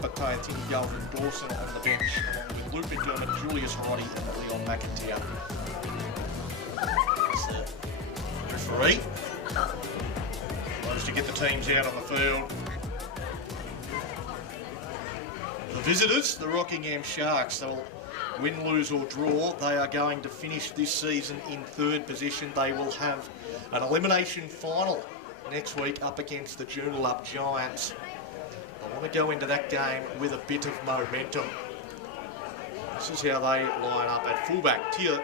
Bakaya, Tim Galvin, Dawson on the bench, along with Luke McDermott, Julius Roddy, and Leon McIntyre. That's the referee. Managed to get the teams out on the field. The visitors, the Rockingham Sharks, they'll win, lose or draw. They are going to finish this season in third position. They will have an elimination final next week up against the Joondalup Giants. I want to go into that game with a bit of momentum. This is how they line up at fullback. Tia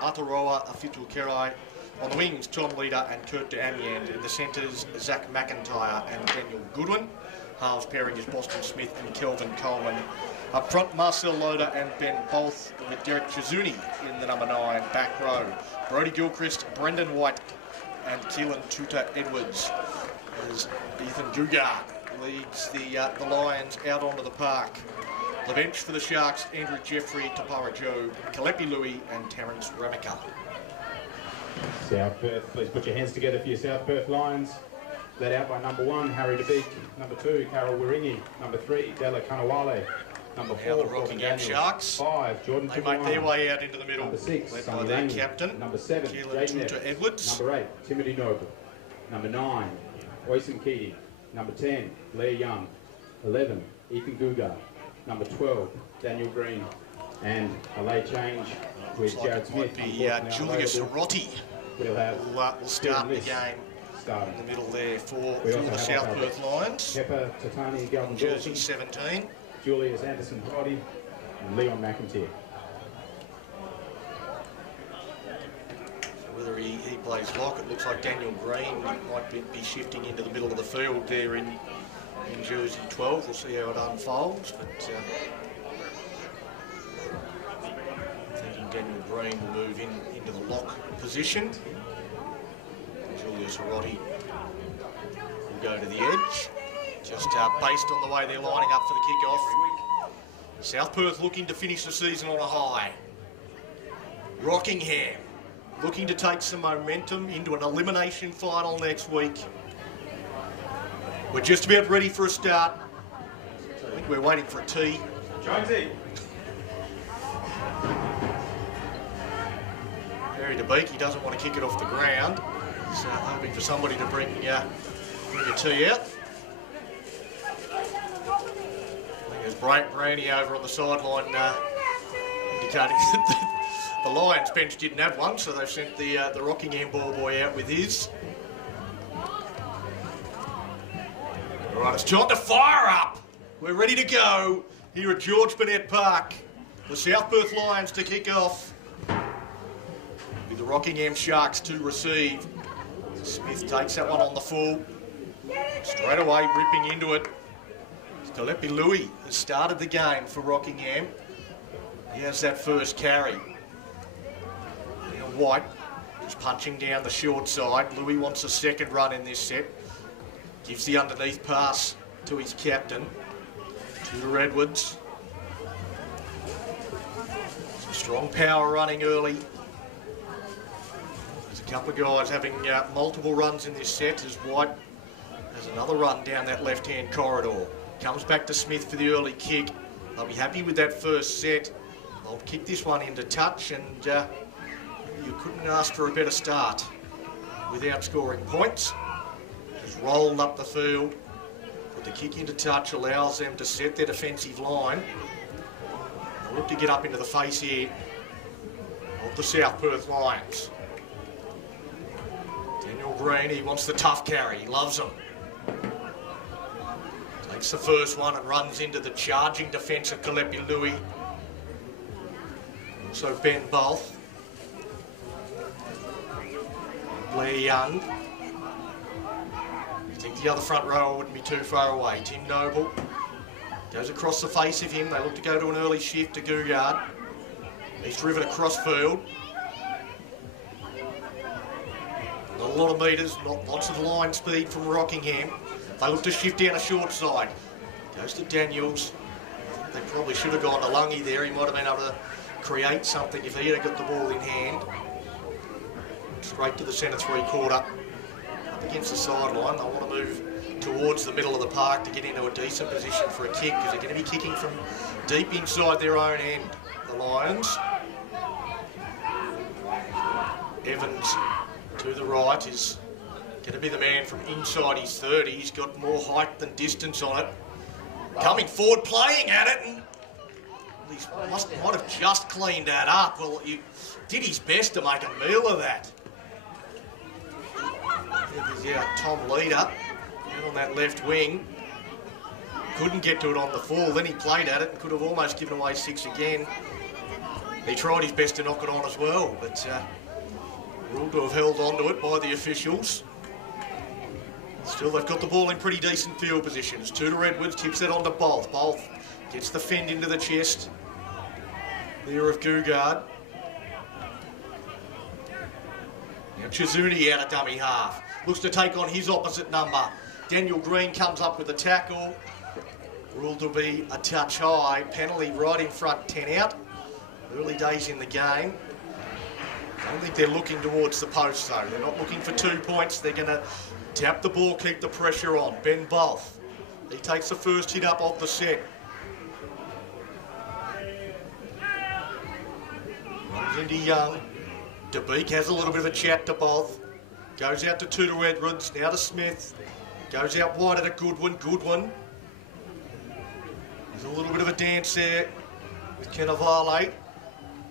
Ataroa Afitu Kerai. On the wings, Tom Leader and Kurt de Amiand. In the centres, Zach McIntyre and Daniel Goodwin. Halves pairing is Boston Smith and Kelvin Coleman. Up front, Marcel Loader and Ben Bolth, with Derek Chizuni in the number 9 back row. Brody Gilchrist, Brendan White and Keelan Tuta Edwards. As Ethan Dugard leads the Lions out onto the park. The bench for the Sharks, Andrew Jeffrey, Tapara Joe, Kalepi Louis and Terence Ramica. South Perth, please put your hands together for your South Perth Lions. Led out by number 1, Harry DeBeek. Number 2, Carol Wiringi. Number 3, Della Kanawale. Number 4, the Rockingham Sharks. 5, Jordan They make their way out into the middle. Number 6, led by their captain. Number 7, Keelan Tuta Edwards. Number 8, Timothy Noble. Number 9, Oisin Keating. Number 10, Blair Young. 11, Ethan Gugar. Number 12, Daniel Green. And a late change with Jared Smith. Julius Rotti will start the game in the middle there for the South Perth Lions. Pepper Tatani Galvin Jersey Dawson, 17. Julius Anderson Roddy, and Leon McIntyre. Whether he plays lock, it looks like Daniel Green might be shifting into the middle of the field there in Jersey 12. We'll see how it unfolds, but thinking Daniel Green will move into the lock position. Julius Roddy will go to the edge, just based on the way they're lining up for the kick-off. South Perth looking to finish the season on a high. Rockingham looking to take some momentum into an elimination final next week. We're just about ready for a start. I think we're waiting for a tee. Jonesy. Harry DeBeek, he doesn't want to kick it off the ground. He's hoping for somebody to bring a tee out. I think there's Brandy over on the sideline indicating that the Lions bench didn't have one, so they've sent the Rockingham ball boy out with his. All right, it's time to fire up. We're ready to go here at George Burnett Park. The South Perth Lions to kick off, with the Rockingham Sharks to receive. Smith takes that one on the full. Straight away, ripping into it. Kalepi Louis has started the game for Rockingham. He has that first carry. White just punching down the short side. Louis wants a second run in this set. Gives the underneath pass to his captain, Tudor Edwards. Some strong power running early. There's a couple of guys having multiple runs in this set as White has another run down that left-hand corridor. Comes back to Smith for the early kick. They'll be happy with that first set. They'll kick this one into touch, and you couldn't ask for a better start without scoring points. Just rolled up the field. But the kick into touch allows them to set their defensive line. They'll look to get up into the face here of the South Perth Lions. Daniel Green, he wants the tough carry. He loves them. Takes the first one and runs into the charging defence of Kalepi Louis. Also Ben Bolth. Blair Young. I think the other front row wouldn't be too far away. Tim Noble goes across the face of him. They look to go to an early shift to Gugard. He's driven across field. Not a lot of metres, not lots of line speed from Rockingham. They look to shift down a short side. Goes to Daniels. They probably should have gone to Lungy there. He might have been able to create something if he had got the ball in hand. Straight to the centre three-quarter. Up against the sideline. They want to move towards the middle of the park to get into a decent position for a kick, because they're going to be kicking from deep inside their own end, the Lions. Evans to the right is going to be the man from inside his 30. He's got more height than distance on it. Coming forward, playing at it, and he might have just cleaned that up. Well, he did his best to make a meal of that. Yeah, Tom Leader out on that left wing. Couldn't get to it on the full. Then he played at it and could have almost given away 6 again. He tried his best to knock it on as well, but ruled to have held on to it by the officials. Still, they've got the ball in pretty decent field positions. 2 to Edwards, tips it on to Bolt. Bolt gets the fend into the chest there of Gugard. Now Chizuni out of dummy half. Looks to take on his opposite number. Daniel Green comes up with a tackle. Ruled to be a touch high. Penalty right in front, 10 out. Early days in the game. I don't think they're looking towards the post though. They're not looking for 2 points. They're going to tap the ball, keep the pressure on. Ben Bolth. He takes the first hit up of the set. Runs into Young. DeBeek has a little bit of a chat to Bolth. Goes out to 2 to Edwards. Now to Smith. Goes out wide at a Goodwin. Goodwin. There's a little bit of a dance there with Cannavale.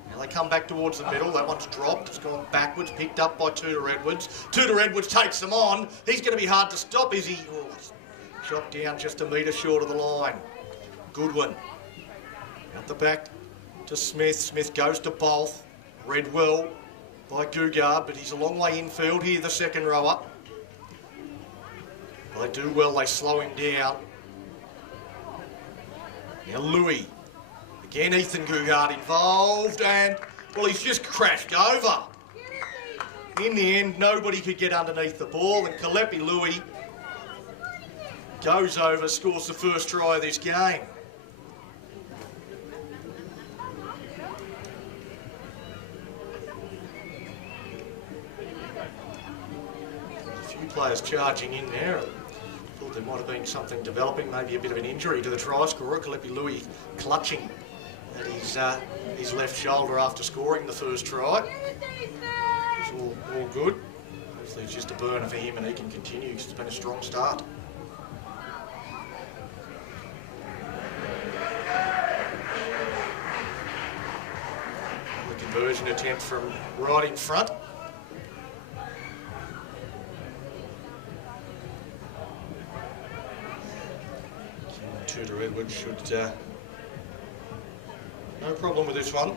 Now they come back towards the middle. That one's dropped. It's gone backwards. Picked up by 2 to Edwards. 2 to Edwards takes them on. He's going to be hard to stop, is he? Oh, shot down just a metre short of the line. Goodwin. Out the back to Smith. Smith goes to Bolth. Read well by Gugard, but he's a long way infield here, the second rower. They do well. They slow him down. Now Louis. Again, Ethan Gugard involved, and, well, he's just crashed over. In the end, nobody could get underneath the ball, and Kalepi Louis goes over, scores the first try of this game. A few players charging in there. Thought there might have been something developing, maybe a bit of an injury to the try scorer. Kalepi Louis clutching at his left shoulder after scoring the first try. It's all good. Hopefully it's just a burner for him and he can continue because it's been a strong start. The conversion attempt from right in front. 2 to Edwards should no problem with this one.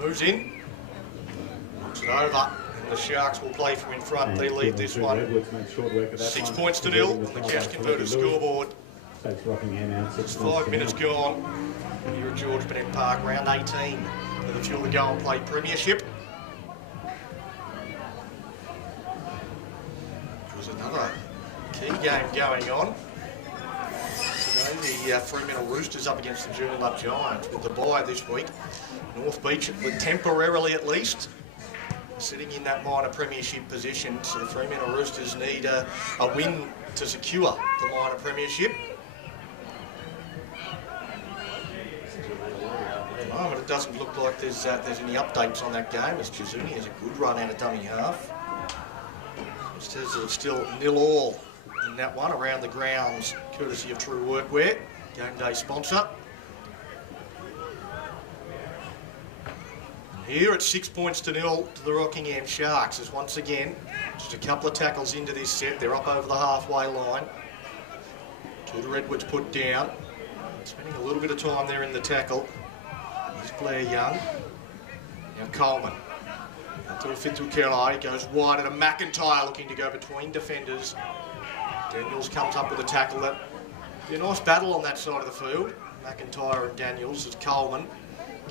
Moves in, knocks it over. The Sharks will play from in front. They lead this one 6 points to 0 on the Cash Converters scoreboard. It's 5 minutes gone here at George Burnett Park, round 18 of the Fuel the Go and Play Premiership. There's another key game going on. Today the Fremantle Roosters up against the Joondalup Giants with the bye this week. North Beach, temporarily at least, sitting in that minor premiership position, so the Fremantle Roosters need a win to secure the minor premiership. At the moment, it doesn't look like there's any updates on that game, as Chizuni has a good run out of dummy half. It says it's still 0-0 in that one around the grounds, courtesy of True Workwear, game day sponsor. Here at 6 points to 0 to the Rockingham Sharks, as once again, just a couple of tackles into this set. They're up over the halfway line. 2 to Edwards put down. Spending a little bit of time there in the tackle. Here's Blair Young. Now Coleman. Up to a Fitzgerald Kelly. Goes wide at a McIntyre looking to go between defenders. Daniels comes up with a tackle. That'll be a nice battle on that side of the field. McIntyre and Daniels as Coleman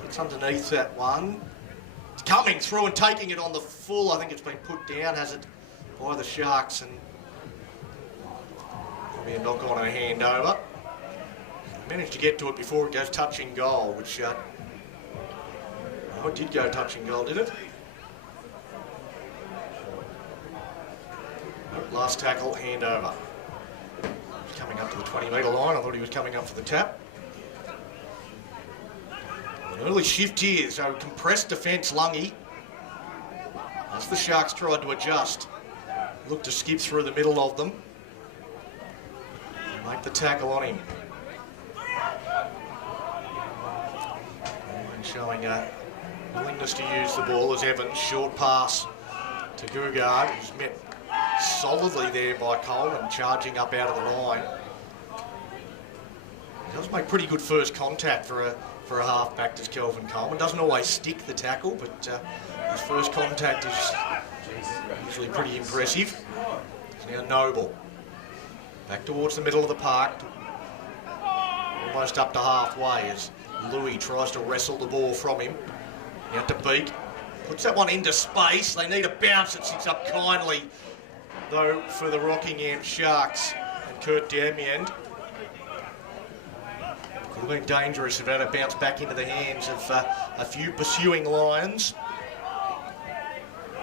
gets underneath that one. coming through and taking it on the full. I think it's been put down, has it, by the Sharks, and there'll be a knock on and a handover. Managed to get to it before it goes touching goal, which oh, it did go touching goal, did it? Last tackle, handover. Coming up to the 20-metre line. I thought he was coming up for the tap. An early shift here, so compressed defence, Lungy. As the Sharks tried to adjust, looked to skip through the middle of them. Make the tackle on him. And showing a willingness to use the ball as Evans. Short pass to Gugard, who's met solidly there by Coleman, charging up out of the line. He does make pretty good first contact for a half-back, does Kelvin Coleman. Doesn't always stick the tackle, but his first contact is usually pretty impressive. It's now Noble. Back towards the middle of the park. Almost up to halfway as Louis tries to wrestle the ball from him. Out to Beak. Puts that one into space. They need a bounce. It sits up kindly, though, for the Rockingham Sharks and Kurt Damiand. Could have been dangerous if it had bounced back into the hands of a few pursuing Lions.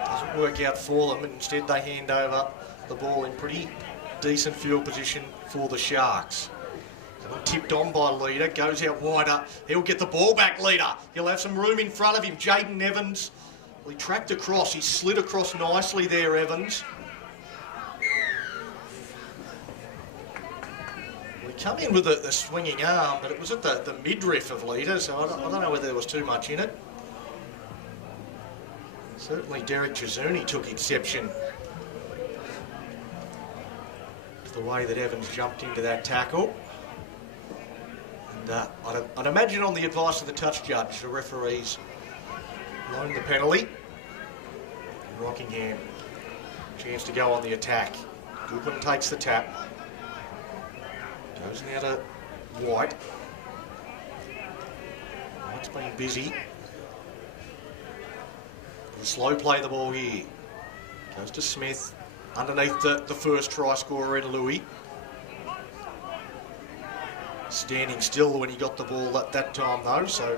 Doesn't work out for them. Instead, they hand over the ball in pretty decent field position for the Sharks. Tipped on by Leader, goes out wider. He'll get the ball back, Leader. He'll have some room in front of him. Jaden Evans, well, he tracked across. He slid across nicely there, Evans. We come in with the swinging arm, but it was at the midriff of Leader, so I don't know whether there was too much in it. Certainly Derek Chizuni took exception to the way that Evans jumped into that tackle. And I'd imagine on the advice of the touch judge, the referees loaned the penalty. Rockingham, chance to go on the attack. Goodwin takes the tap. Goes now to White. White's been busy. Slow play the ball here. Goes to Smith. Underneath the first try scorer in Louis. Standing still when he got the ball at that time though, so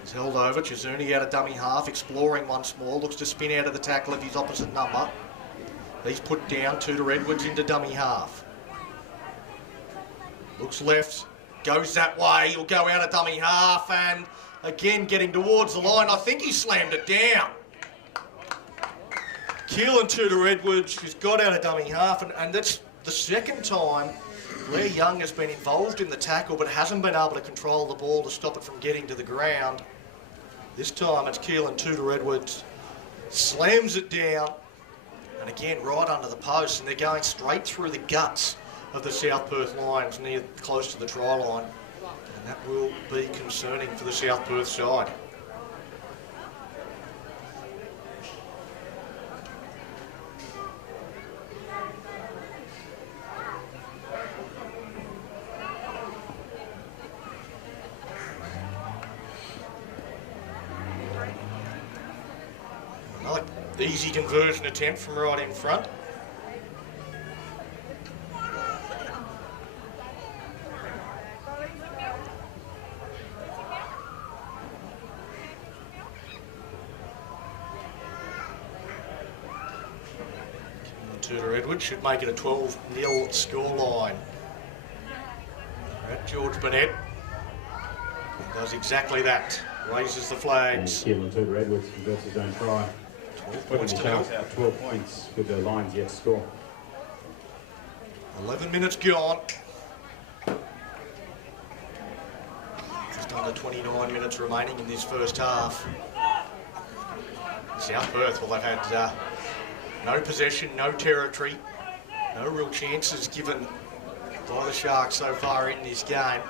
he's held over. Chizuni out of dummy half, exploring once more. Looks to spin out of the tackle of his opposite number. He's put down. Tudor Edwards into dummy half. Looks left, goes that way. He'll go out of dummy half and again getting towards the line. I think he slammed it down. Keelan Tudor Edwards just got out of dummy half, and that's the second time Blair Young has been involved in the tackle but hasn't been able to control the ball to stop it from getting to the ground. This time it's Keelan Tudor Edwards. Slams it down, and again right under the post, and they're going straight through the guts of the South Perth Lions close to the try line. And that will be concerning for the South Perth side. Another easy conversion attempt from right in front. Tudor Edwards should make it a 12-0 scoreline. George Burnett does exactly that. Raises the flags. And Tudor Edwards converts his own try. 12 points to nil. 12 points with the Lions yet to score. 11 minutes gone. Just under 29 minutes remaining in this first half. South Perth, well, they've had no possession, no territory, no real chances given by the Sharks so far in this game.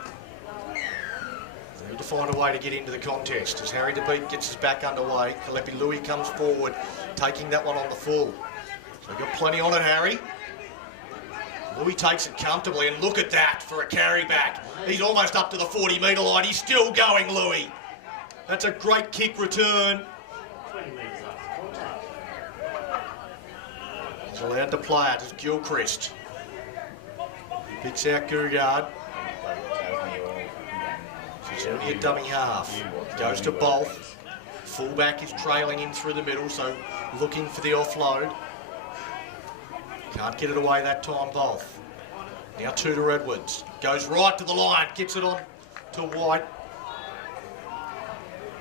They need to find a way to get into the contest as Harry DeBeat gets his back underway. Kalepi Louis comes forward, taking that one on the full. So they've got plenty on it, Harry. Louis takes it comfortably, and look at that for a carry back. He's almost up to the 40-metre line. He's still going, Louis. That's a great kick return. He's allowed to play it as Gilchrist. Picks out Gugard. He's only a dummy half. Goes to Bolth. Fullback is trailing in through the middle, so looking for the offload. Can't get it away that time, Bolth. Now Tudor Edwards. Goes right to the line, gets it on to White.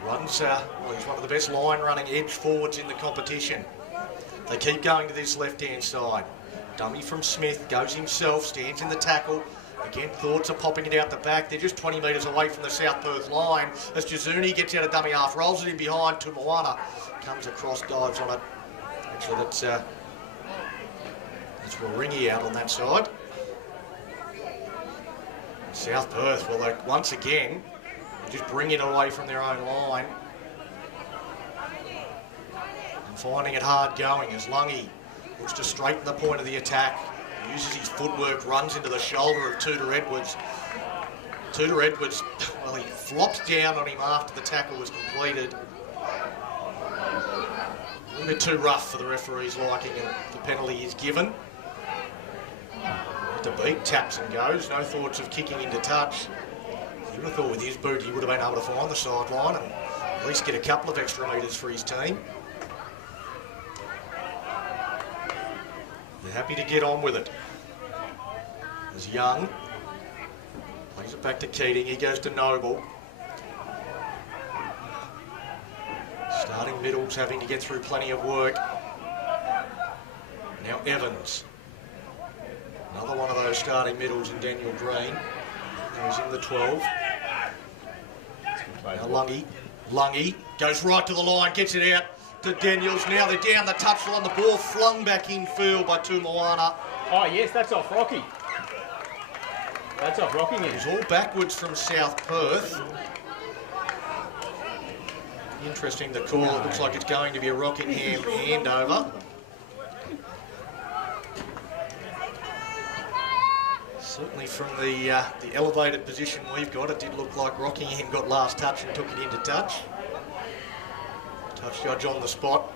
Runs, well, he's one of the best line-running edge forwards in the competition. They keep going to this left-hand side. Dummy from Smith, goes himself, stands in the tackle. Again, thoughts of popping it out the back. They're just 20 metres away from the South Perth line. As Jazuni gets out a dummy half, rolls it in behind to Moana. Comes across, dives on it. Actually, that's Waringi out on that side. South Perth, well, they, once again, just bringing it away from their own line. And finding it hard going as Lungy looks to straighten the point of the attack. Uses his footwork, runs into the shoulder of Tudor Edwards. Tudor Edwards, well, he flops down on him after the tackle was completed. A little bit too rough for the referee's liking, and the penalty is given. To beat, taps and goes. No thoughts of kicking into touch. You would have thought with his boot he would have been able to find the sideline and at least get a couple of extra metres for his team. They're happy to get on with it. As Young plays it back to Keating, he goes to Noble. Starting middles having to get through plenty of work. Now Evans. Another one of those starting middles in Daniel Green. He's in the 12. Now Lungy goes right to the line, gets it out to Daniels. Now they're down the touchline, the ball flung back in field by Tumoana. Oh yes, that's off Rocky. That's off Rockingham. It's all backwards from South Perth. Interesting the call, it looks like it's going to be a Rockingham handover. Certainly from the elevated position we've got, it did look like Rockingham got last touch and took it into touch. Touch judge on the spot.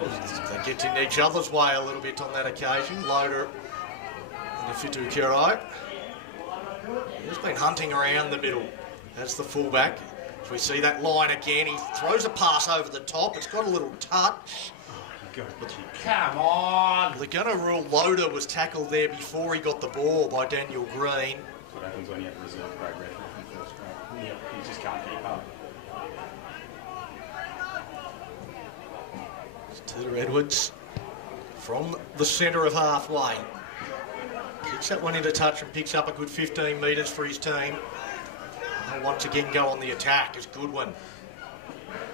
They get in each other's way a little bit on that occasion. Loader and Fitu Kirai. He's been hunting around the middle. That's the fullback. As we see that line again, he throws a pass over the top. It's got a little touch. Come on! They're going to rule Loader was tackled there before he got the ball by Daniel Green. That's what happens when you have a reserve grade referee from first grade. Yep, you just can't keep up. Tudor Edwards from the centre of halfway. Kicks that one into touch and picks up a good 15 metres for his team. They'll once again go on the attack as Goodwin.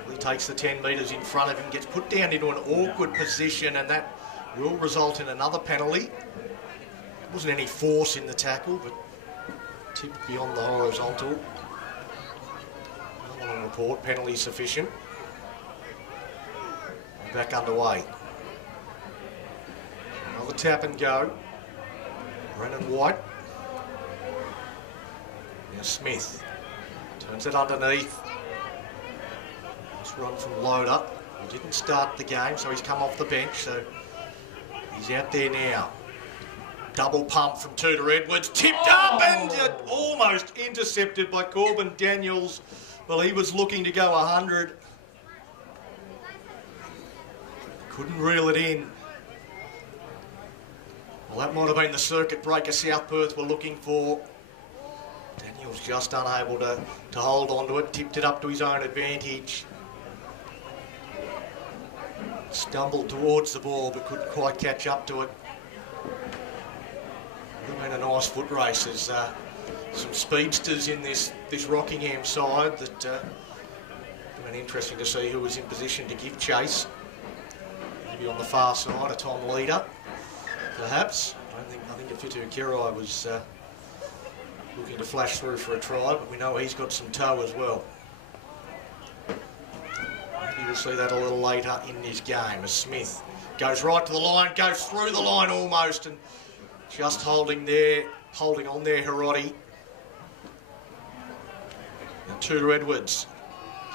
He takes the 10 metres in front of him, gets put down into an awkward position, and that will result in another penalty. There wasn't any force in the tackle, but tipped beyond the horizontal. Another report, penalty sufficient. Back underway. Another tap and go. Brennan White. Now Smith turns it underneath. Run from Loader. He didn't start the game, so he's come off the bench, so he's out there now. Double pump from Tudor Edwards, tipped up and almost intercepted by Corbin Daniels. Well, he was looking to go 100. Couldn't reel it in. Well, that might have been the circuit breaker South Perth were looking for. Daniels just unable to hold on to it, tipped it up to his own advantage. Stumbled towards the ball but couldn't quite catch up to it. It's been a nice foot race. There's some speedsters in this Rockingham side that been interesting to see who was in position to give chase. Maybe on the far side, a Tom Leader, perhaps. I think Fitu Kirai was looking to flash through for a try, but we know he's got some toe as well. We'll see that a little later in this game as Smith goes right to the line, goes through the line almost, and just holding on there, Hiroti. Now Tudor Edwards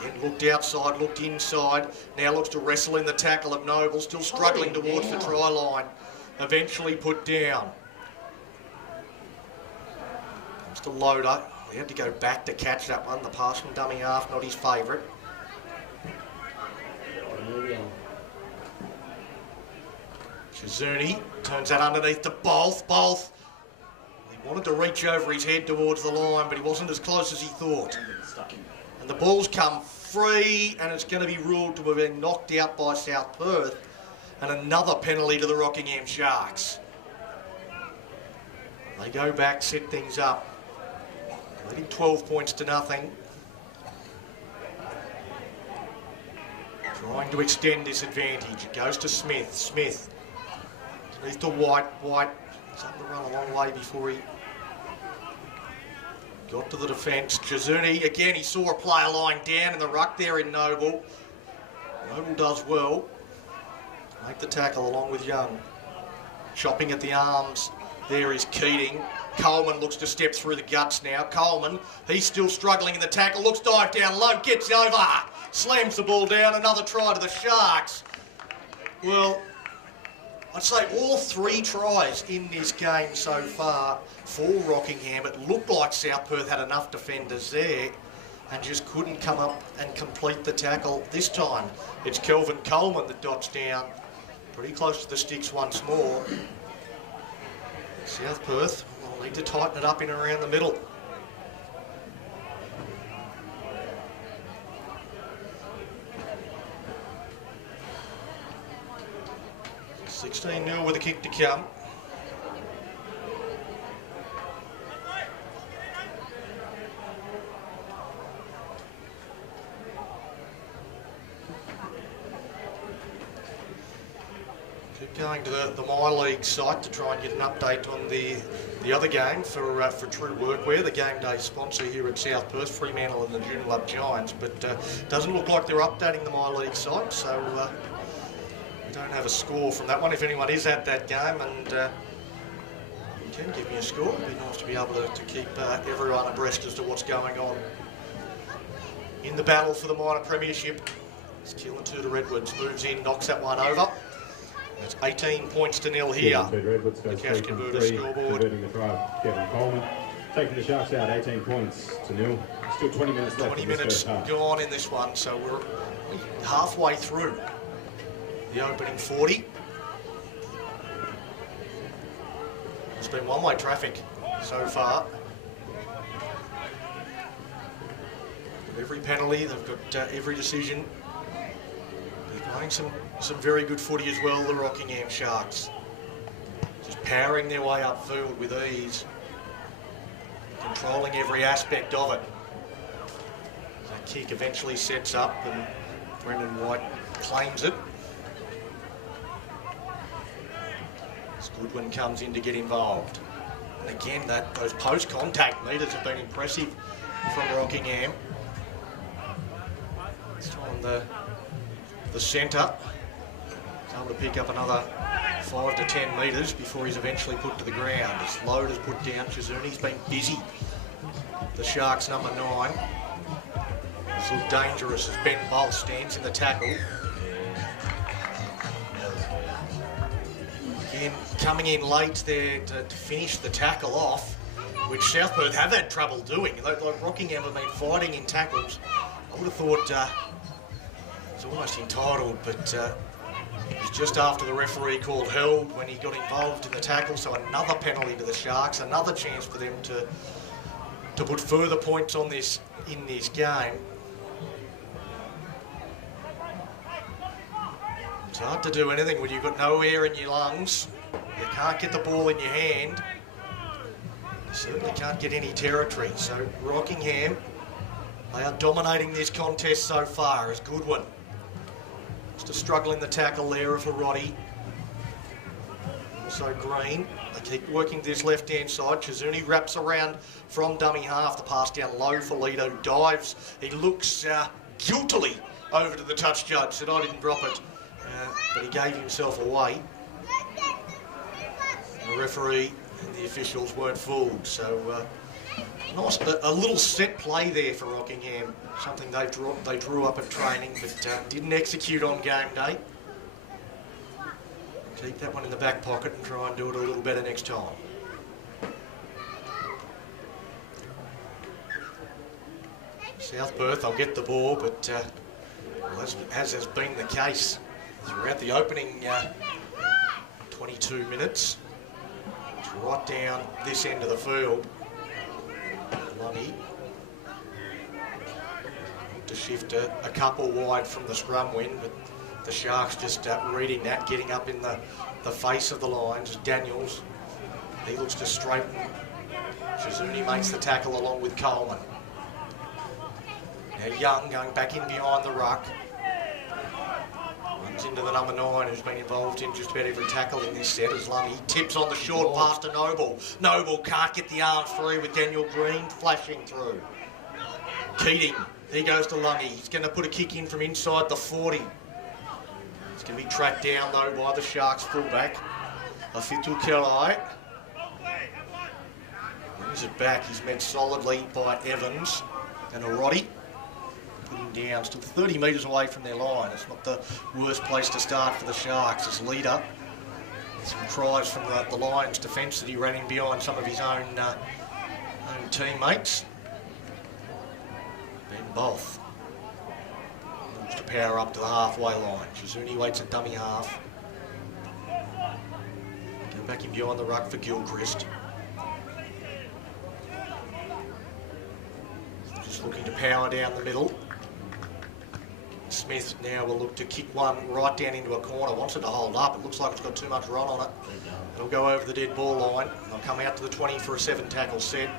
Again, looked outside, looked inside. Now looks to wrestle in the tackle of Noble. Still struggling towards the try line. Eventually put down. Comes to Loader. He had to go back to catch that one. The pass from dummy half, not his favourite. Chizuni turns that underneath to Bolth. Bolth, he wanted to reach over his head towards the line, but he wasn't as close as he thought. And the ball's come free, and it's going to be ruled to have been knocked out by South Perth, and another penalty to the Rockingham Sharks. They go back, set things up, leading 12 points to nothing. Trying to extend this advantage. It goes to Smith. Smith. Underneath to White. White. He's had to run a long way before he got to the defence. Chizuni, again, he saw a player lying down in the ruck there in Noble. Noble does well. Make the tackle along with Young. Chopping at the arms. There is Keating. Coleman looks to step through the guts now. Coleman, he's still struggling in the tackle. Looks dive down low. Gets over. Slams the ball down. Another try to the Sharks. Well, I'd say all 3 tries in this game so far for Rockingham. It looked like South Perth had enough defenders there and just couldn't come up and complete the tackle this time. It's Kelvin Coleman that dots down pretty close to the sticks once more. South Perth will need to tighten it up in and around the middle. $16-0 with a kick to come. Keep going to the My League site to try and get an update on the other game for True Workwear, the game day sponsor here at South Perth, Fremantle and the Joondalup Giants. But doesn't look like they're updating the My League site, so we don't have a score from that one. If anyone is at that game and can give me a score, it'd be nice to be able to keep everyone abreast as to what's going on in the battle for the minor premiership. It's Keelan to the Redwoods, moves in, knocks that one over. It's 18 points to 0 here. The Cash Converter scoreboard. Converting the try, Kevin Coleman. Taking the Sharks out, 18 points to 0. Still 20 minutes left. 20 minutes gone in this one, so we're halfway through the opening 40. It's been one-way traffic so far. Every penalty, they've got every decision. They're playing some very good footy as well, the Rockingham Sharks. Just powering their way upfield with ease. Controlling every aspect of it. That kick eventually sets up and Brendan White claims it. As Goodwin comes in to get involved. And again, those post-contact meters have been impressive from Rockingham. This time the centre is able to pick up another 5 to 10 metres before he's eventually put to the ground. His load is put down. Chizuni's been busy. The Sharks number 9. It's looked dangerous as Ben Bolt stands in the tackle. Again, coming in late there to finish the tackle off, which South Perth have had trouble doing. Like Rockingham have been fighting in tackles. I would have thought he's almost entitled, but it was just after the referee called held when he got involved in the tackle, so another penalty to the Sharks, another chance for them to put further points on this in this game. It's hard to do anything when you've got no air in your lungs. You can't get the ball in your hand. You certainly can't get any territory. So Rockingham, they are dominating this contest so far as Goodwin. Just a struggle in the tackle there for Roddy. Also Green. They keep working this left-hand side. Chizuni wraps around from dummy half. The pass down low for Lido. Dives. He looks guiltily over to the touch judge. Said, I didn't drop it. But he gave himself away. The referee and the officials weren't fooled. So Nice, a little set play there for Rockingham. Something they drew up at training, but didn't execute on game day. Keep that one in the back pocket and try and do it a little better next time. South Perth, they'll get the ball, but well, as has been the case throughout the opening 22 minutes, it's right down this end of the field. Lungy to shift a couple wide from the scrum win, but the Sharks just reading that, getting up in the face of the lines. Daniels, he looks to straighten. Shizuni makes the tackle along with Coleman. Now Young going back in behind the ruck. Runs into the number 9 who's been involved in just about every tackle in this set as Lungy tips on the short pass to Noble. Noble can't get the arms free with Daniel Green flashing through. Keating, he goes to Lungy. He's going to put a kick in from inside the 40. It's going to be tracked down though by the Sharks fullback, Afitu Kelai. Brings it back. He's met solidly by Evans and Roddy. Put him down, still 30 metres away from their line. It's not the worst place to start for the Sharks as leader. Some cries from the Lions defence that he ran in behind some of his own teammates. Ben Both moves to power up to the halfway line. Shizuni waits a dummy half. Go back in behind the ruck for Gilchrist. Just looking to power down the middle. Smith now will look to kick one right down into a corner. Wants it to hold up. It looks like it's got too much run on it. It'll go over the dead ball line. They'll come out to the 20 for a 7-tackle set.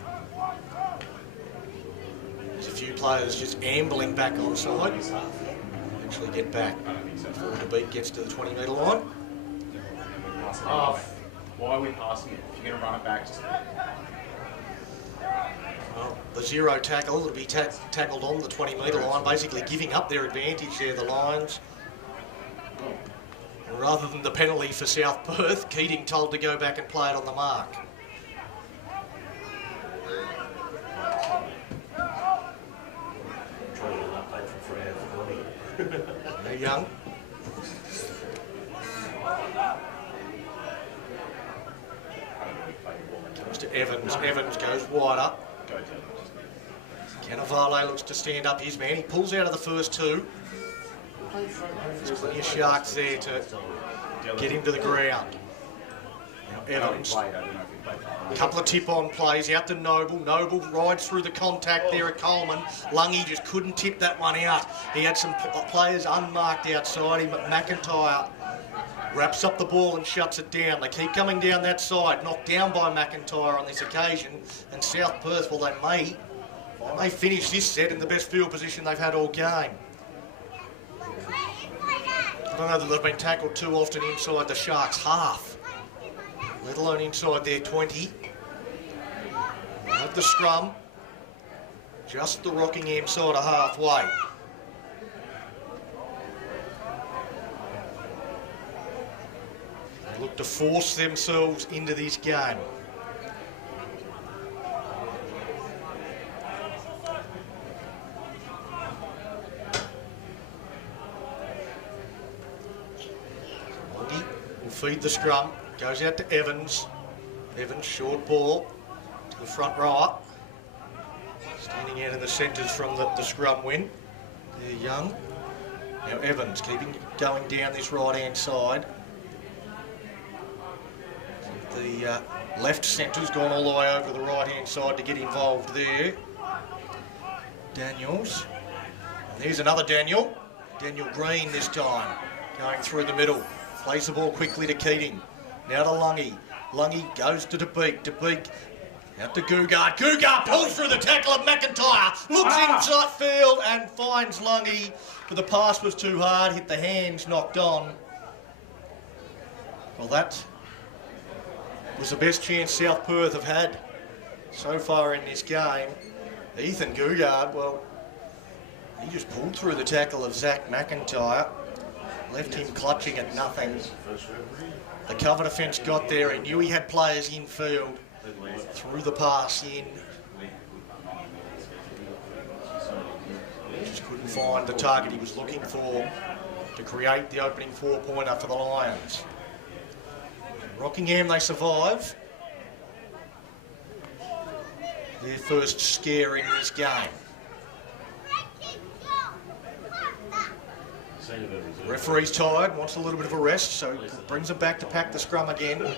There's a few players just ambling back on side. Eventually get back before the beat gets to the 20-metre line. Why are we passing it? If you're going to run it back, just... Well, the 0 tackle will be tackled on the 20-metre line, basically giving up their advantage there, the Lions. And rather than the penalty for South Perth, Keating told to go back and play it on the mark. Now Young. Comes to Evans. Evans goes wide up. Cannavale looks to stand up his man. He pulls out of the first two. There's plenty of Sharks there to get him to the ground. Now Evans. A couple of tip-on plays out to Noble. Noble rides through the contact there at Coleman. Lungy just couldn't tip that one out. He had some players unmarked outside him, but McIntyre wraps up the ball and shuts it down. They keep coming down that side, knocked down by McIntyre on this occasion. And South Perth, well, they may finish this set in the best field position they've had all game. I don't know that they've been tackled too often inside the Sharks' half, let alone inside their 20. At the scrum, just the Rockingham side of halfway. They look to force themselves into this game. Feed the scrum, goes out to Evans. Evans, short ball to the front right. Standing out in the centres from the scrum win. They're Young. Now Evans keeping going down this right-hand side. The left centre's gone all the way over to the right-hand side to get involved there. Daniels. And there's another Daniel. Daniel Green this time, going through the middle. Plays the ball quickly to Keating. Now to Lungy. Lungy goes to DeBeek. DeBeek out to Gugard. Gugard pulls through the tackle of McIntyre. Looks inside field and finds Lungy. But the pass was too hard. Hit the hands, knocked on. Well, that was the best chance South Perth have had so far in this game. Ethan Gugard, well, he just pulled through the tackle of Zach McIntyre. Left him clutching at nothing. The cover defence got there. He knew he had players in field. Threw the pass in. Couldn't find the target he was looking for to create the opening 4-pointer for the Lions. Rockingham, they survive their first scare in this game. Referee's tired, wants a little bit of a rest, so he brings them back to pack the scrum again.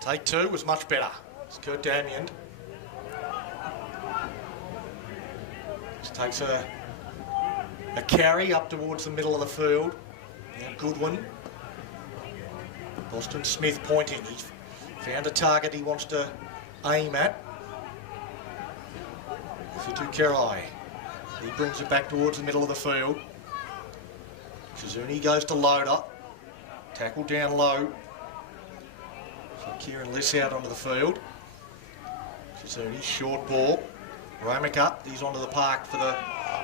Take 2 was much better. It's Kurt Damien. Just takes a carry up towards the middle of the field. Now Goodwin. Boston Smith pointing. He's found a target he wants to aim at. Fitu he brings it back towards the middle of the field. Shizuni goes to Loader. Tackle down low. So Kieran Liss out onto the field. Shizuni, short ball. Ramika, he's onto the park for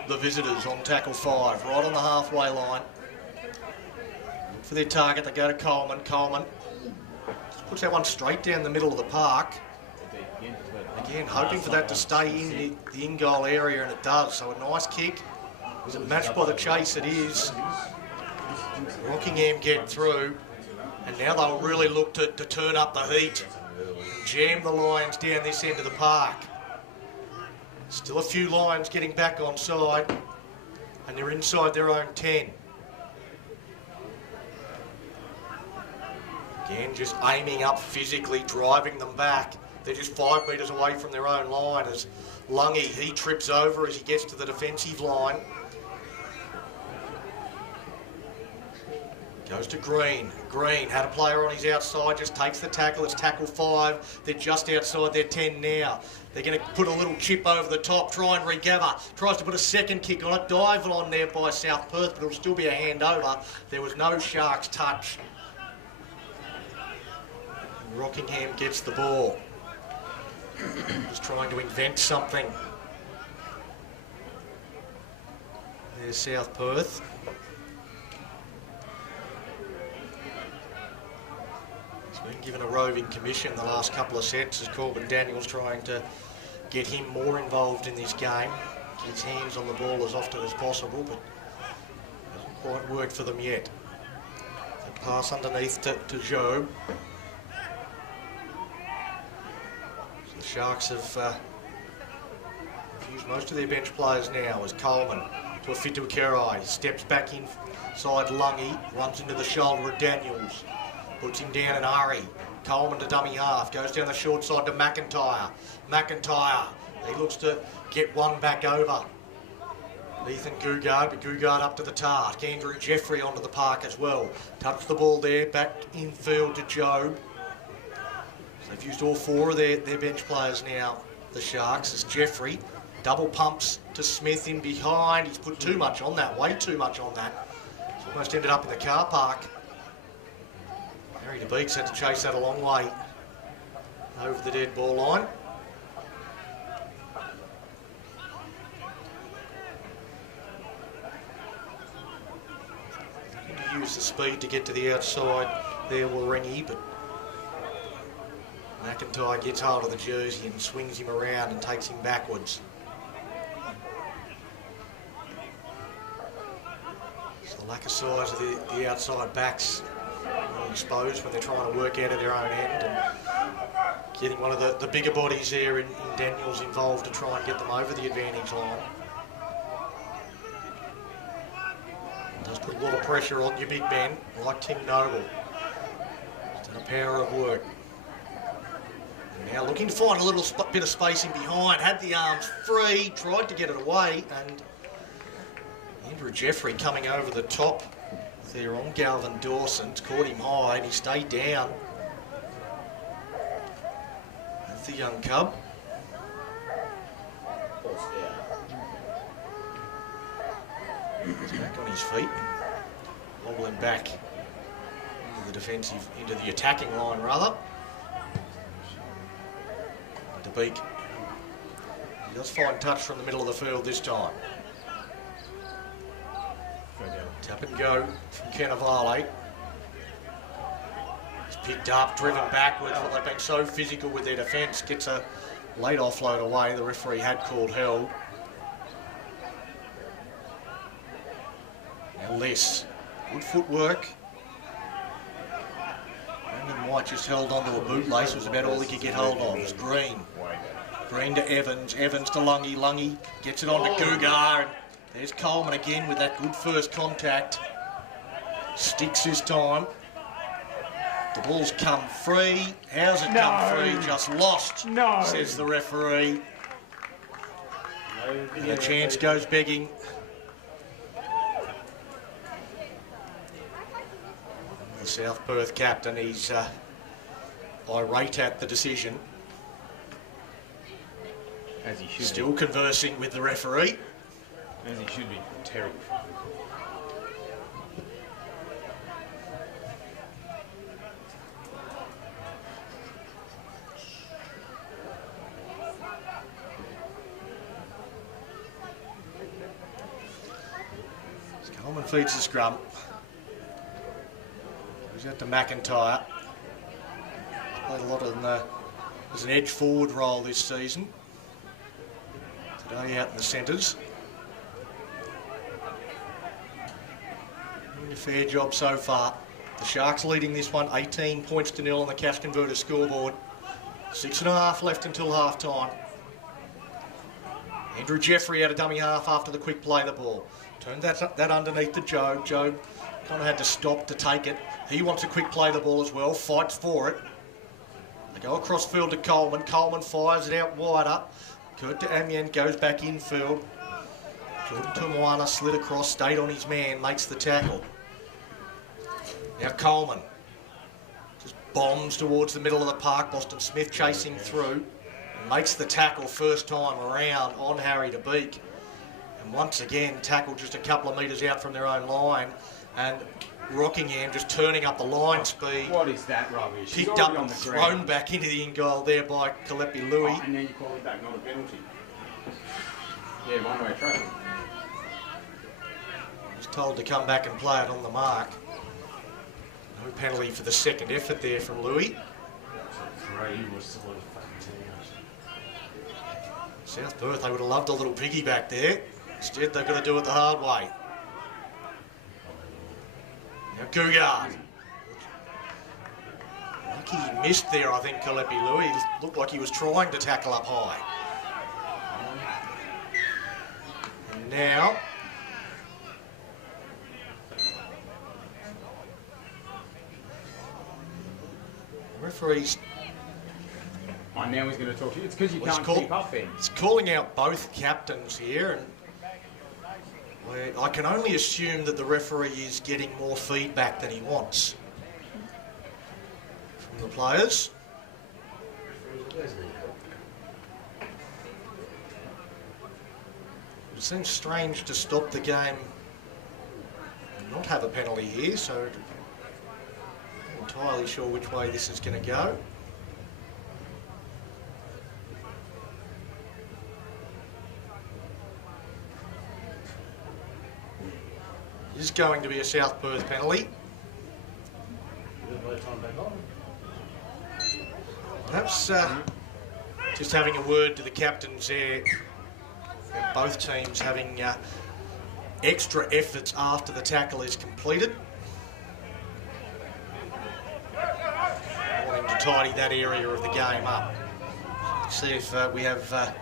the visitors on tackle 5, right on the halfway line. Look for their target, they go to Coleman. Coleman just puts that one straight down the middle of the park. Again, hoping for that to stay in the in-goal area, and it does. So a nice kick. Is it matched by the chase? It is. Rockingham get through, and now they'll really look to turn up the heat. Jam the Lions down this end of the park. Still a few Lions getting back on side, and they're inside their own 10. Again, just aiming up physically, driving them back. They're just 5 metres away from their own line as Lungy, he trips over as he gets to the defensive line. Goes to Green. Green had a player on his outside, just takes the tackle. It's tackle 5. They're just outside their 10 now. They're going to put a little chip over the top, try and regather. Tries to put a second kick on it, diving on there by South Perth, but it'll still be a handover. There was no Sharks touch. And Rockingham gets the ball. Just trying to invent something. There's South Perth. He's been given a roving commission the last couple of sets as Corbin Daniels trying to get him more involved in this game. Get his hands on the ball as often as possible, but hasn't quite worked for them yet. The pass underneath to Joe. The Sharks have used most of their bench players now as Coleman to a Fitu Kerai. Steps back inside Lungy, runs into the shoulder of Daniels, puts him down in a hurry. Coleman to dummy half, goes down the short side to McIntyre. McIntyre, he looks to get one back over. Ethan Gugard, but Gugard up to the task. Andrew Jeffrey onto the park as well. Touch the ball there, back infield to Jobe. They've used all 4 of their bench players now, the Sharks, as Jeffrey double pumps to Smith in behind. He's put too much on that, way too much on that. He's almost ended up in the car park. Harry DeBeeks had to chase that a long way over the dead ball line. He used the speed to get to the outside there, Waringi, but McIntyre gets hold of the jersey and swings him around and takes him backwards. So the lack of size of the outside backs are exposed when they're trying to work out of their own end, and getting one of the bigger bodies there in Daniels involved to try and get them over the advantage line. It does put a lot of pressure on your big men, like Tim Noble. He's done a power of work. Now looking to find a little bit of spacing behind, had the arms free, tried to get it away, and Andrew Jeffrey coming over the top there on Galvin Dawson's, caught him high and he stayed down. That's the young cub. He's back on his feet, wobbling back into the defensive, into the attacking line rather. DeBeek. He does find touch from the middle of the field this time. Tap and go from Cannavale. He's picked up, driven backwards. Well, they've been so physical with their defence. Gets a late offload away. The referee had called held. Now less. Good footwork. Brendan White just held onto a bootlace. It was about all he could get hold of. It was Green. Green to Evans. Evans to Lungy. Lungy gets it on to Gugar. And there's Coleman again with that good first contact. Sticks this time. The ball's come free. How's it come free? Just lost, says the referee. And the chance goes begging. The South Perth captain, he's irate at the decision. As he should Still conversing with the referee. As he should be. Terrible. Coleman feeds the scrum. Goes out to McIntyre. Played a lot as an edge forward role this season. Today out in the centres. Doing a fair job so far. The Sharks leading this one 18 points to 0 on the cash converter scoreboard. 6.5 left until half time. Andrew Jeffrey had a dummy half after the quick play the ball. Turned that underneath to Jobe. Jobe kind of had to stop to take it. He wants to quick play the ball as well. Fights for it. They go across field to Coleman. Coleman fires it out wider. Kurt to Amiens goes back infield. Jordan Tamoana slid across, stayed on his man, makes the tackle. Now Coleman just bombs towards the middle of the park. Boston Smith chasing through. And makes the tackle first time around on Harry de Beek. And once again, tackled just a couple of metres out from their own line. And Rockingham just turning up the line speed. What is that rubbish? Picked up and thrown back into the in-goal there by Kalepi Louis. Oh, and then you call it back, not a penalty. Yeah, one-way traffic. Was told to come back and play it on the mark. No penalty for the second effort there from Louis. South Perth, they would have loved a little piggyback there. Instead, they've got to do it the hard way. Now Gugar. Lucky he missed there, I think, Kalepi Louis. Looked like he was trying to tackle up high. And now... referees... Oh, now he's going to talk to you. It's because you can't keep up then. It's calling out both captains here, and I can only assume that the referee is getting more feedback than he wants from the players. It seems strange to stop the game and not have a penalty here, so I'm not entirely sure which way this is going to go. Is going to be a South Perth penalty. Perhaps just having a word to the captains there. Both teams having extra efforts after the tackle is completed. Wanting to tidy that area of the game up. See if we have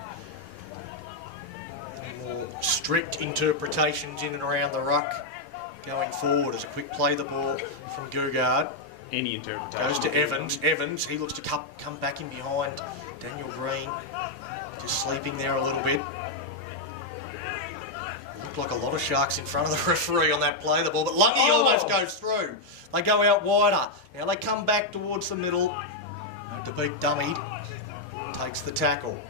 more strict interpretations in and around the ruck going forward as a quick play the ball from Gugard. Any interpretation. Goes to Evans. Evans, he looks to come back in behind Daniel Green. Just sleeping there a little bit. Looked like a lot of Sharks in front of the referee on that play the ball, but Lungy almost goes through. They go out wider. Now they come back towards the middle. De Beek dummied. Takes the tackle.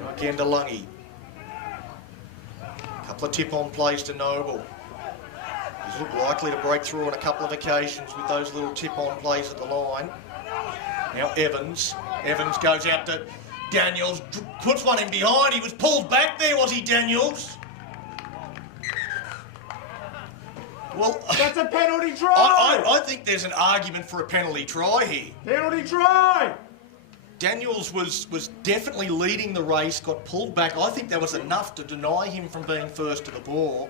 Now again to Lungy. Couple of tip-on plays to Noble. He's looked likely to break through on a couple of occasions with those little tip-on plays at the line. Now Evans. Evans goes out to Daniels, puts one in behind. He was pulled back there, was he, Daniels? Well, That's a penalty try! I think there's an argument for a penalty try here. Penalty try! Daniels was definitely leading the race, got pulled back. I think that was enough to deny him from being first to the ball.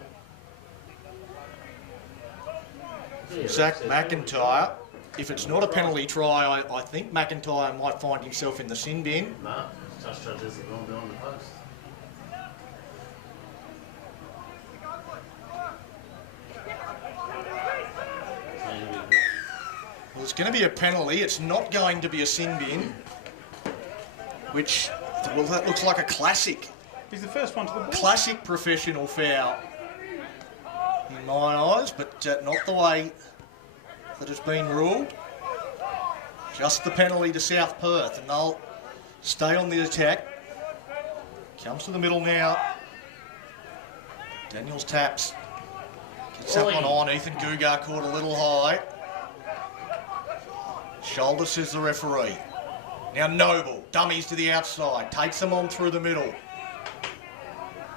Zach McIntyre. If it's not a penalty try, I think McIntyre might find himself in the sin bin. No, touch judges have gone beyond the post. Well, it's going to be a penalty. It's not going to be a sin bin, which, well, that looks like a classic. He's the first one to the ball. Classic professional foul in my eyes, but not the way that it's been ruled. Just the penalty to South Perth, and they'll stay on the attack. Comes to the middle now. Daniels taps. Gets that one on. Ethan Gugar caught a little high. Shoulder, says the referee. Now Noble, dummies to the outside, takes them on through the middle.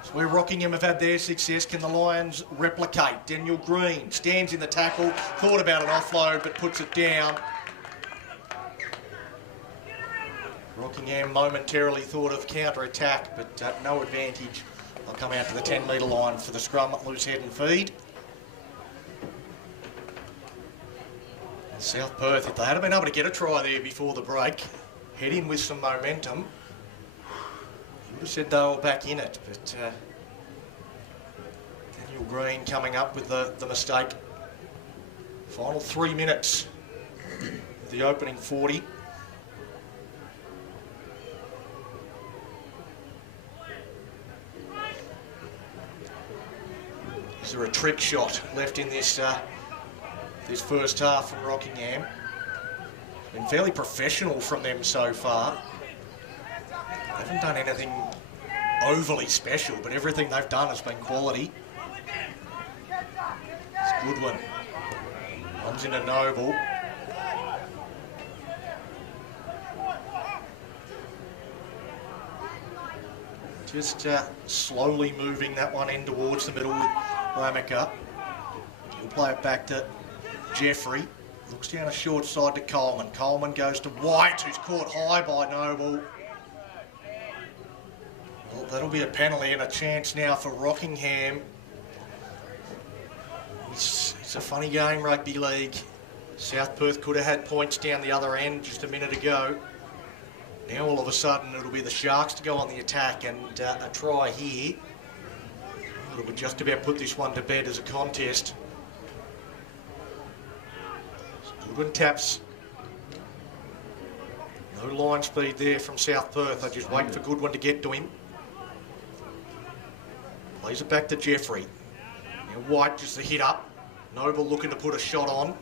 It's where Rockingham have had their success. Can the Lions replicate? Daniel Green stands in the tackle, thought about an offload but puts it down. Rockingham momentarily thought of counter-attack, but no advantage. They'll come out to the 10-metre line for the scrum, loose head and feed. And South Perth, if they hadn't been able to get a try there before the break, head in with some momentum, you would have said they were back in it, but Daniel Green coming up with the mistake. Final 3 minutes of the opening 40. Is there a trick shot left in this this first half from Rockingham? Been fairly professional from them so far. They haven't done anything overly special, but everything they've done has been quality. It's a good one. Comes into Noble. Just slowly moving that one in towards the middle with Ramaker. He'll play it back to Jeffrey. Looks down a short side to Coleman. Coleman goes to White, who's caught high by Noble. Well, that'll be a penalty and a chance now for Rockingham. It's a funny game, rugby league. South Perth could have had points down the other end just a minute ago. Now all of a sudden it'll be the Sharks to go on the attack, and a try here. It would just about put this one to bed as a contest. Goodwin taps. No line speed there from South Perth. They just wait for Goodwin to get to him. Plays it back to Jeffrey. Now White just a hit up. Noble looking to put a shot on.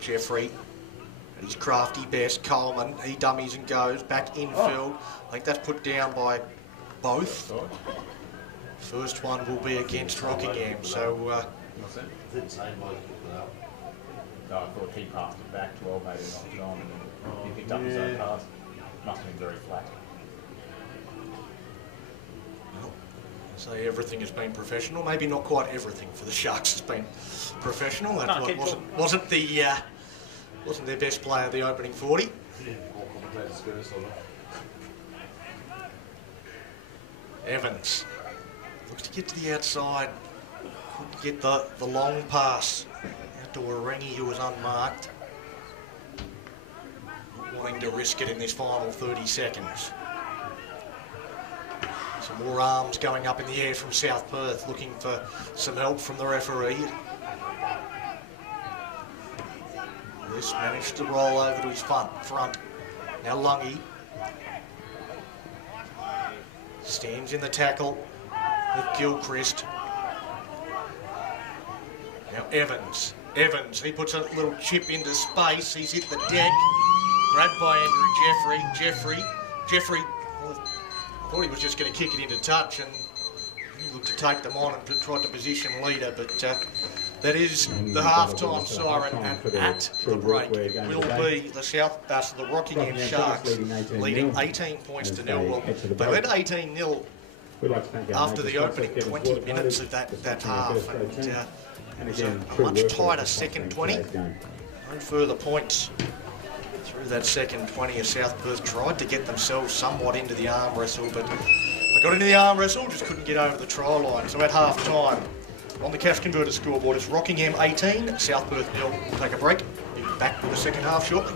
Jeffrey at his crafty best. Coleman, he dummies and goes back infield. I think that's put down by both. First one will be against Rockingham, so Didn't say Mike put that up. No, I thought he passed it back 12, maybe knocked it on, and then he picked up his own pass. Must have been very flat. well, so everything has been professional. Maybe not quite everything for the Sharks has been professional. That wasn't their best player the opening 40. Yeah, all commentators go so Evans looks to get to the outside. Couldn't get the long pass out to Warengi, who was unmarked. Not wanting to risk it in this final 30 seconds. Some more arms going up in the air from South Perth, looking for some help from the referee. This managed to roll over to his front. Now Lungy stands in the tackle with Gilchrist. Now Evans, he puts a little chip into space. He's hit the deck. Grabbed by Andrew Jeffrey, well, I thought he was just going to kick it into touch, and he looked to take them on and tried to position leader, but that is the half-time siren, and at the break will be the Rockingham Sharks leading 18 points to nil. Well, they led 18-0 We'd like to thank our after the major sponsor, opening Kevin's 20 Water minutes Motors, of that for sponsoring half. the first And, team. And again, a true much work tighter for second sponsoring 20. today's game. No further points through that second 20 as South Perth tried to get themselves somewhat into the arm wrestle, but they got into the arm wrestle, just couldn't get over the try line. So at half time, on the Cash Converter scoreboard, it's Rockingham 18, South Perth 0. We'll take a break. Be back with the second half shortly.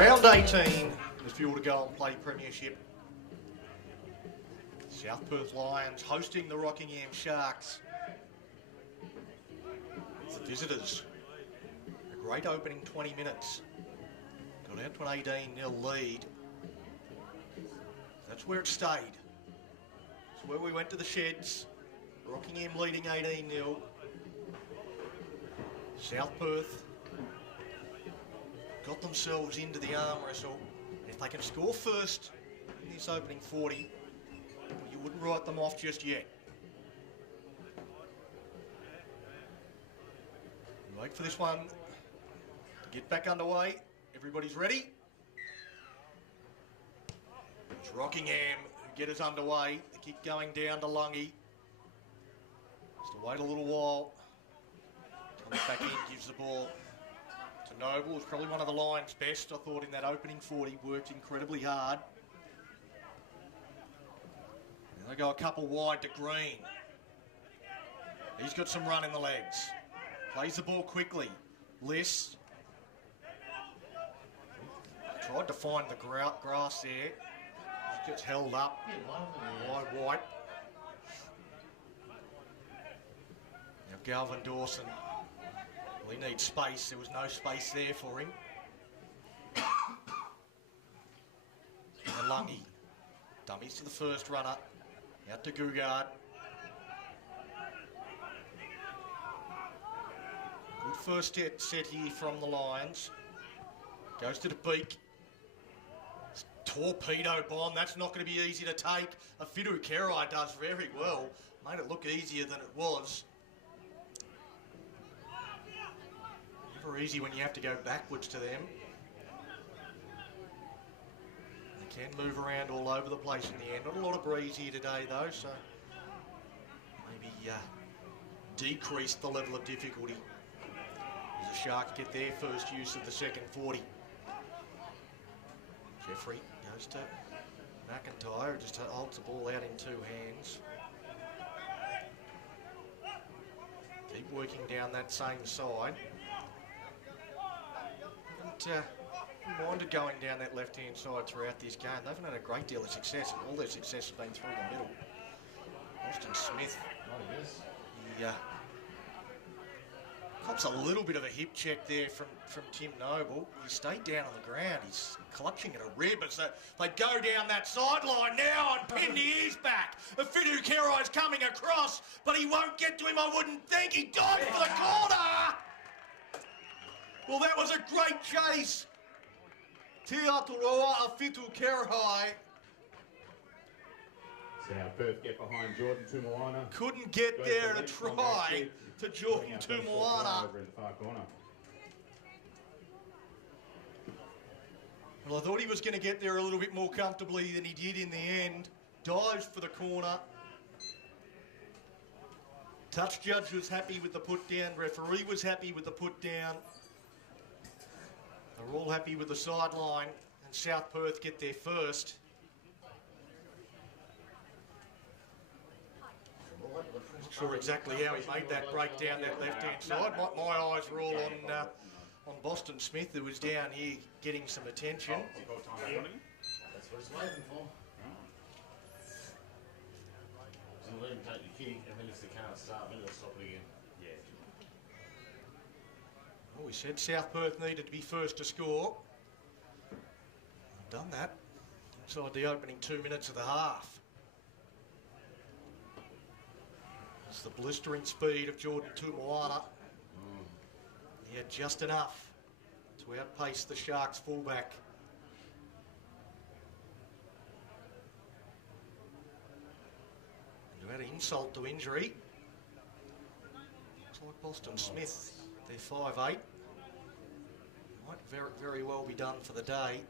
Round 18, the field to go and play Premiership. South Perth Lions hosting the Rockingham Sharks. The visitors, a great opening 20 minutes. Got out to an 18-0 lead. That's where it stayed. That's where we went to the sheds. Rockingham leading 18-0. South Perth got themselves into the arm wrestle. If they can score first in this opening 40, you wouldn't write them off just yet. Wait for this one to get back underway. Everybody's ready. It's Rockingham who get us underway. The kick going down to Lungy. Just to wait a little while. Comes back in, gives the ball to Noble. It's probably one of the Lions' best, I thought, in that opening 40. Worked incredibly hard. And they go a couple wide to Green. He's got some run in the legs. Plays the ball quickly. Liss. Tried to find the grass there. Just gets held up by White. Now Galvin Dawson. Well, he needs space. There was no space there for him. And Lungy. Dummies to the first runner. Out to Gugard. Good first set here from the Lions. Goes to the beak. Torpedo bomb. That's not going to be easy to take. Afidu Kerai does very well. Made it look easier than it was. Never easy when you have to go backwards to them. They can move around all over the place in the end. Not a lot of breeze here today though, so maybe decrease the level of difficulty. As the Sharks get their first use of the second 40. Jeffrey goes to McIntyre, who just holds the ball out in two hands. Keep working down that same side. Haven't minded going down that left-hand side throughout this game. They haven't had a great deal of success. All their success has been through the middle. Austin Smith. He cops a little bit of a hip check there from Tim Noble. He stayed down on the ground. He's clutching at a rib as they go down that sideline now and pin the ears back. Afidu Kerai's coming across, but he won't get to him, I wouldn't think. He dives for the corner! Well, that was a great chase. Tiaturoa Afidu Kerai. South Perth get behind Jordan Tumoana. Couldn't get there to try to Jordan Tumoana. Over in the far corner. Well, I thought he was going to get there a little bit more comfortably than he did in the end. Dives for the corner. Touch judge was happy with the put down. Referee was happy with the put down. They're all happy with the sideline. And South Perth get there first. Not sure exactly how he made that break down that left-hand side. My eyes were all on Boston Smith, who was down here getting some attention. That's what it's waiting for. So let him take the kick, and then if they can't start, then they'll stop it again. Yeah. Well, we said South Perth needed to be first to score. They've done that inside the opening 2 minutes of the half. It's the blistering speed of Jordan Tumoana. He had just enough to outpace the Sharks fullback. And to add insult to injury, looks like Boston Smith, they're 5'8". Might very, very well be done for the day.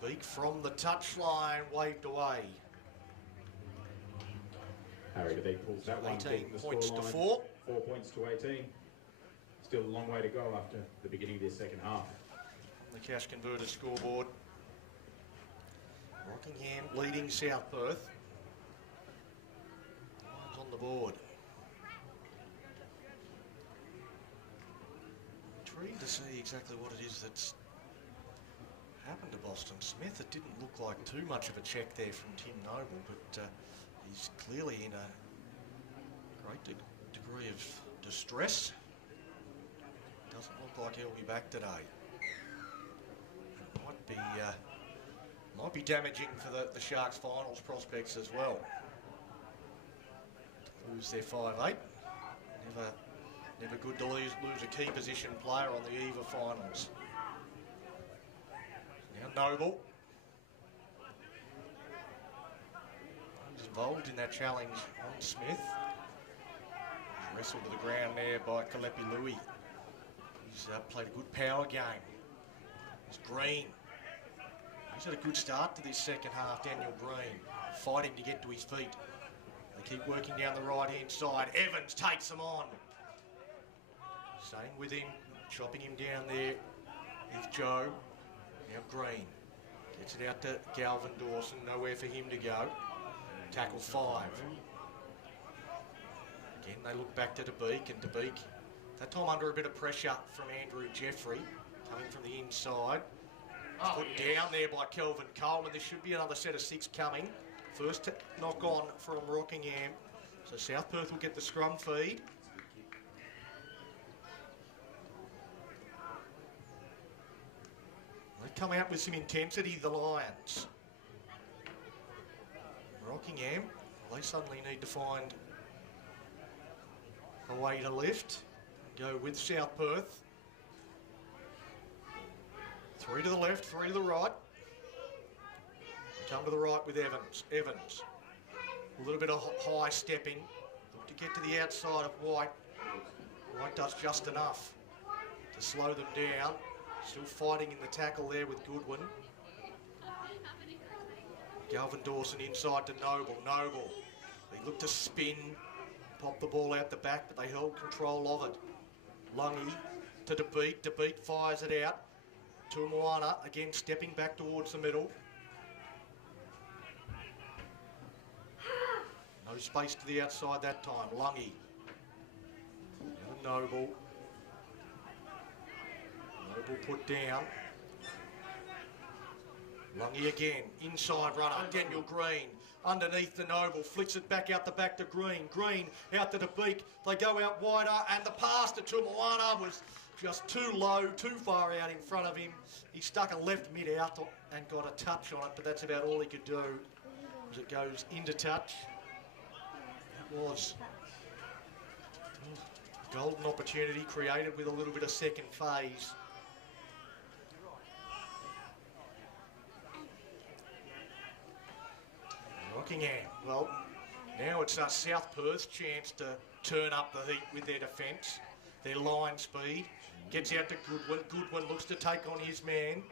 DeBeek from the touchline, waved away. Harry DeBeek pulls that one. 18 points to 4. 4 points to 18. Still a long way to go after the beginning of this second half. The cash converter scoreboard. Rockingham leading South Perth. Lions on the board. intrigued to see exactly what it is that's happened to Boston Smith. It didn't look like too much of a check there from Tim Noble, but he's clearly in a great degree of distress. Doesn't look like he'll be back today. It might be damaging for the Sharks finals prospects as well. To lose their 5'8". Never good to lose a key position player on the eve of finals. Now Noble. He's involved in that challenge on Smith. He's wrestled to the ground there by Kalepi Louis. He's played a good power game. There's Green. He's had a good start to this second half, Daniel Green, fighting to get to his feet. They keep working down the right-hand side. Evans takes them on. Staying with him, chopping him down there is Joe. Now Green. Gets it out to Galvin Dawson. Nowhere for him to go. Tackle 5. Again, they look back to DeBeek, and DeBeek, that time under a bit of pressure from Andrew Jeffrey, coming from the inside. Put down there by Kelvin Coleman. There should be another set of 6 coming. First knock on from Rockingham. So South Perth will get the scrum feed. They come out with some intensity, the Lions. Rockingham, they suddenly need to find a way to lift. Go with South Perth. 3 to the left, 3 to the right. Come to the right with Evans. Evans. A little bit of high stepping. Look to get to the outside of White. White does just enough to slow them down. Still fighting in the tackle there with Goodwin. Galvin Dawson inside to Noble. Noble. They look to spin, pop the ball out the back, but they held control of it. Lungy to DeBeek. DeBeek fires it out. To Moana, again stepping back towards the middle. No space to the outside that time. Lungy. Noble. Noble put down. Lungy again. Inside runner. Daniel Green. Underneath the Noble. Flicks it back out the back to Green. Green out to DeBeek. They go out wider, and the pass to Tumoana was just too low, too far out in front of him. He stuck a left mid out and got a touch on it, but that's about all he could do as it goes into touch. That was a golden opportunity created with a little bit of second phase. Rockingham, well, now it's South Perth's chance to turn up the heat with their defence. Their line speed. Gets out to Goodwin. Goodwin looks to take on his man.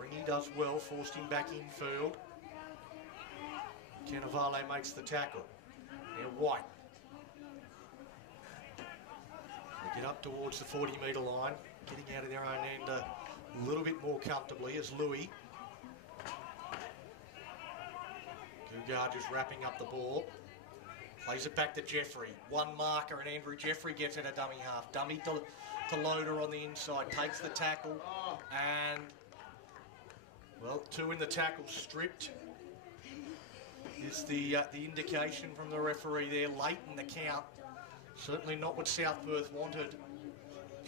Ringy does well, forced him back in field. Cannavale makes the tackle. Now White. They get up towards the 40-metre line, getting out of their own end a little bit more comfortably as Louis. Cougar just wrapping up the ball. Plays it back to Jeffrey. One marker, and Andrew Jeffrey gets it a dummy half. Dummy to Loader on the inside. Takes the tackle, and, well, 2 in the tackle. Stripped is the indication from the referee there. Late in the count. Certainly not what South Perth wanted.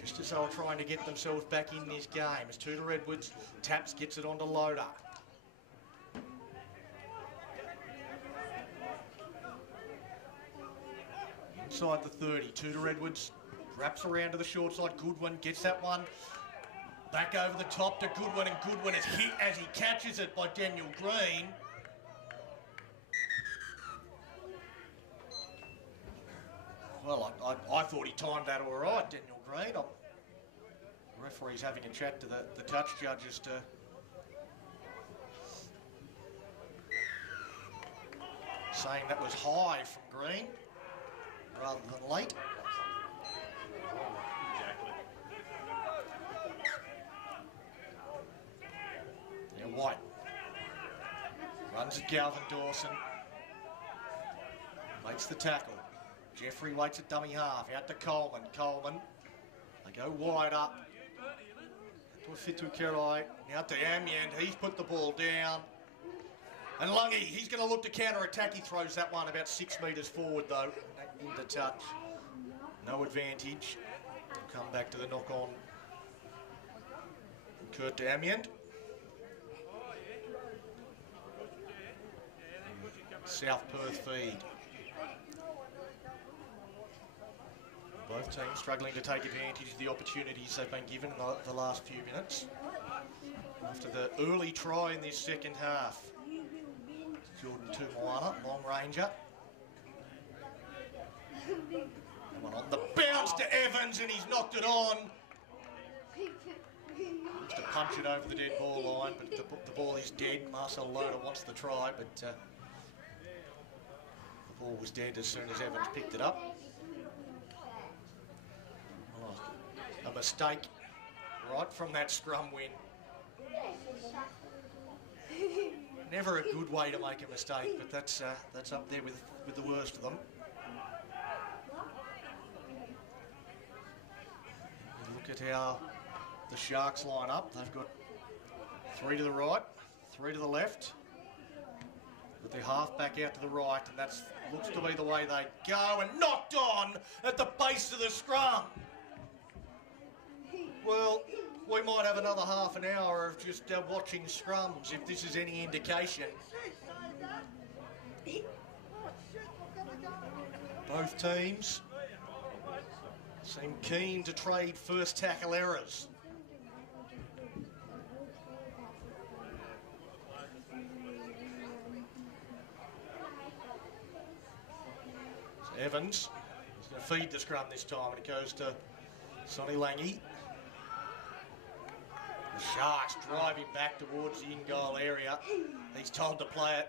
Just as they were trying to get themselves back in this game. As Tudor Edwards taps, gets it onto Loader. Inside the 30, Tudor Edwards wraps around to the short side. Goodwin gets that one back over the top to Goodwin, and Goodwin is hit as he catches it by Daniel Green. Well, I thought he timed that all right, Daniel Green. The referee's having a chat to the touch judges to saying that was high from Green rather than late. Now White runs at Galvin Dawson, makes the tackle. Jeffrey waits at dummy half, out to Coleman. Coleman, they Go wide up. To Fitu-Kerai. Now to Amiand. He's put the ball down. And Lungy, he's going to look to counter-attack. He throws that one about 6 metres forward, though. Into touch. No advantage. Come back to the knock-on. Kurt to Amiand. South Perth feed. Both teams struggling to take advantage of the opportunities they've been given in the last few minutes. After the early try in this second half. Jordan Tumoana, long ranger. One on the bounce to Evans, and he's knocked it on. Looks to punch it over the dead ball line, but the ball is dead. Marcel Loader wants the try, but the ball was dead as soon as Evans picked it up. Oh, a mistake right from that scrum win. Never a good way to make a mistake, but that's up there with the worst of them. Look at how the Sharks line up. They've got 3 to the right, 3 to the left, with their half back out to the right, and that looks to be the way they go, and knocked on at the base of the scrum. Well, we might have another half an hour of just watching scrums, if this is any indication. Both teams seem keen to trade first tackle errors. So Evans is going to feed the scrum this time, and it goes to Sonny Lange. The Sharks drive him back towards the in-goal area. He's told to play it.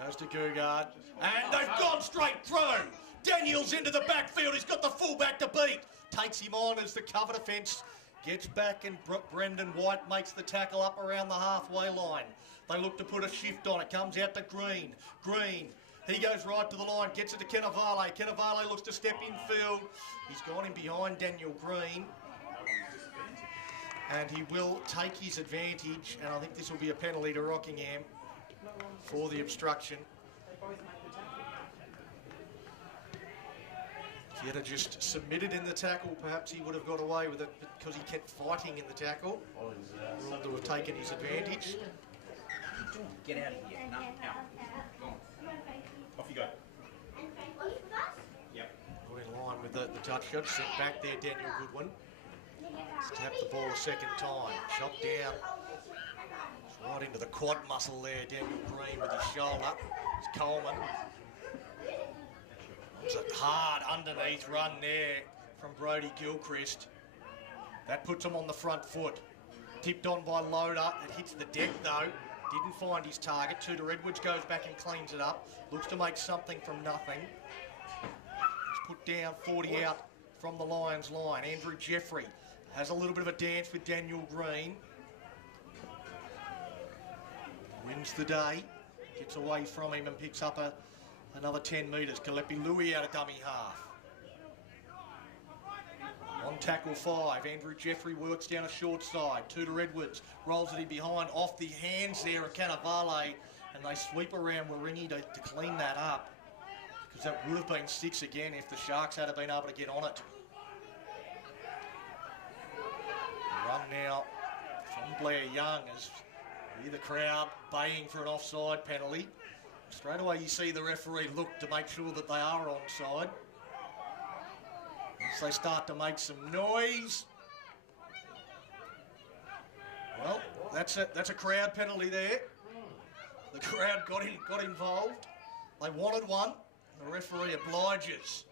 Goes to Gugard. And they've gone straight through. Daniels into the backfield. He's got the fullback to beat. Takes him on as the cover defence gets back, and Brendan White makes the tackle up around the halfway line. They look to put a shift on it. Comes out to Green. Green. He goes right to the line. Gets it to Kenavale. Kenavale looks to step in field. He's gone in behind Daniel Green. And he will take his advantage, and I think this will be a penalty to Rockingham for the obstruction. If he had just submitted in the tackle, perhaps he would have got away with it, because he kept fighting in the tackle. Ruled to have taken his advantage. Get out of here. No, out. Go on. Off you go. Yep. Got in line with the touch shot. Sent back there, Daniel Goodwin. Tapped the ball a second time. Shot down. It's right into the quad muscle there, Daniel Green with his shoulder. It's Coleman. It's a hard underneath run there from Brodie Gilchrist. That puts him on the front foot. Tipped on by Loader. It hits the deck though. Didn't find his target. Tudor Edwards goes back and cleans it up. Looks to make something from nothing. He's put down 40 out from the Lions line. Andrew Jeffrey has a little bit of a dance with Daniel Green. Wins the day. Gets away from him and picks up another 10 metres. Kalepi Louis out of dummy half. On tackle 5, Andrew Jeffrey works down a short side. Tudor Edwards rolls it in behind, off the hands there of Cannavale, and they sweep around Waringi to clean that up, because that would have been 6 again if the Sharks had been able to get on it. Run now from Blair Young as you hear the crowd baying for an offside penalty. Straight away you see the referee look to make sure that they are onside. As they start to make some noise. Well, that's a crowd penalty there. The crowd got involved. They wanted one. The referee obliges.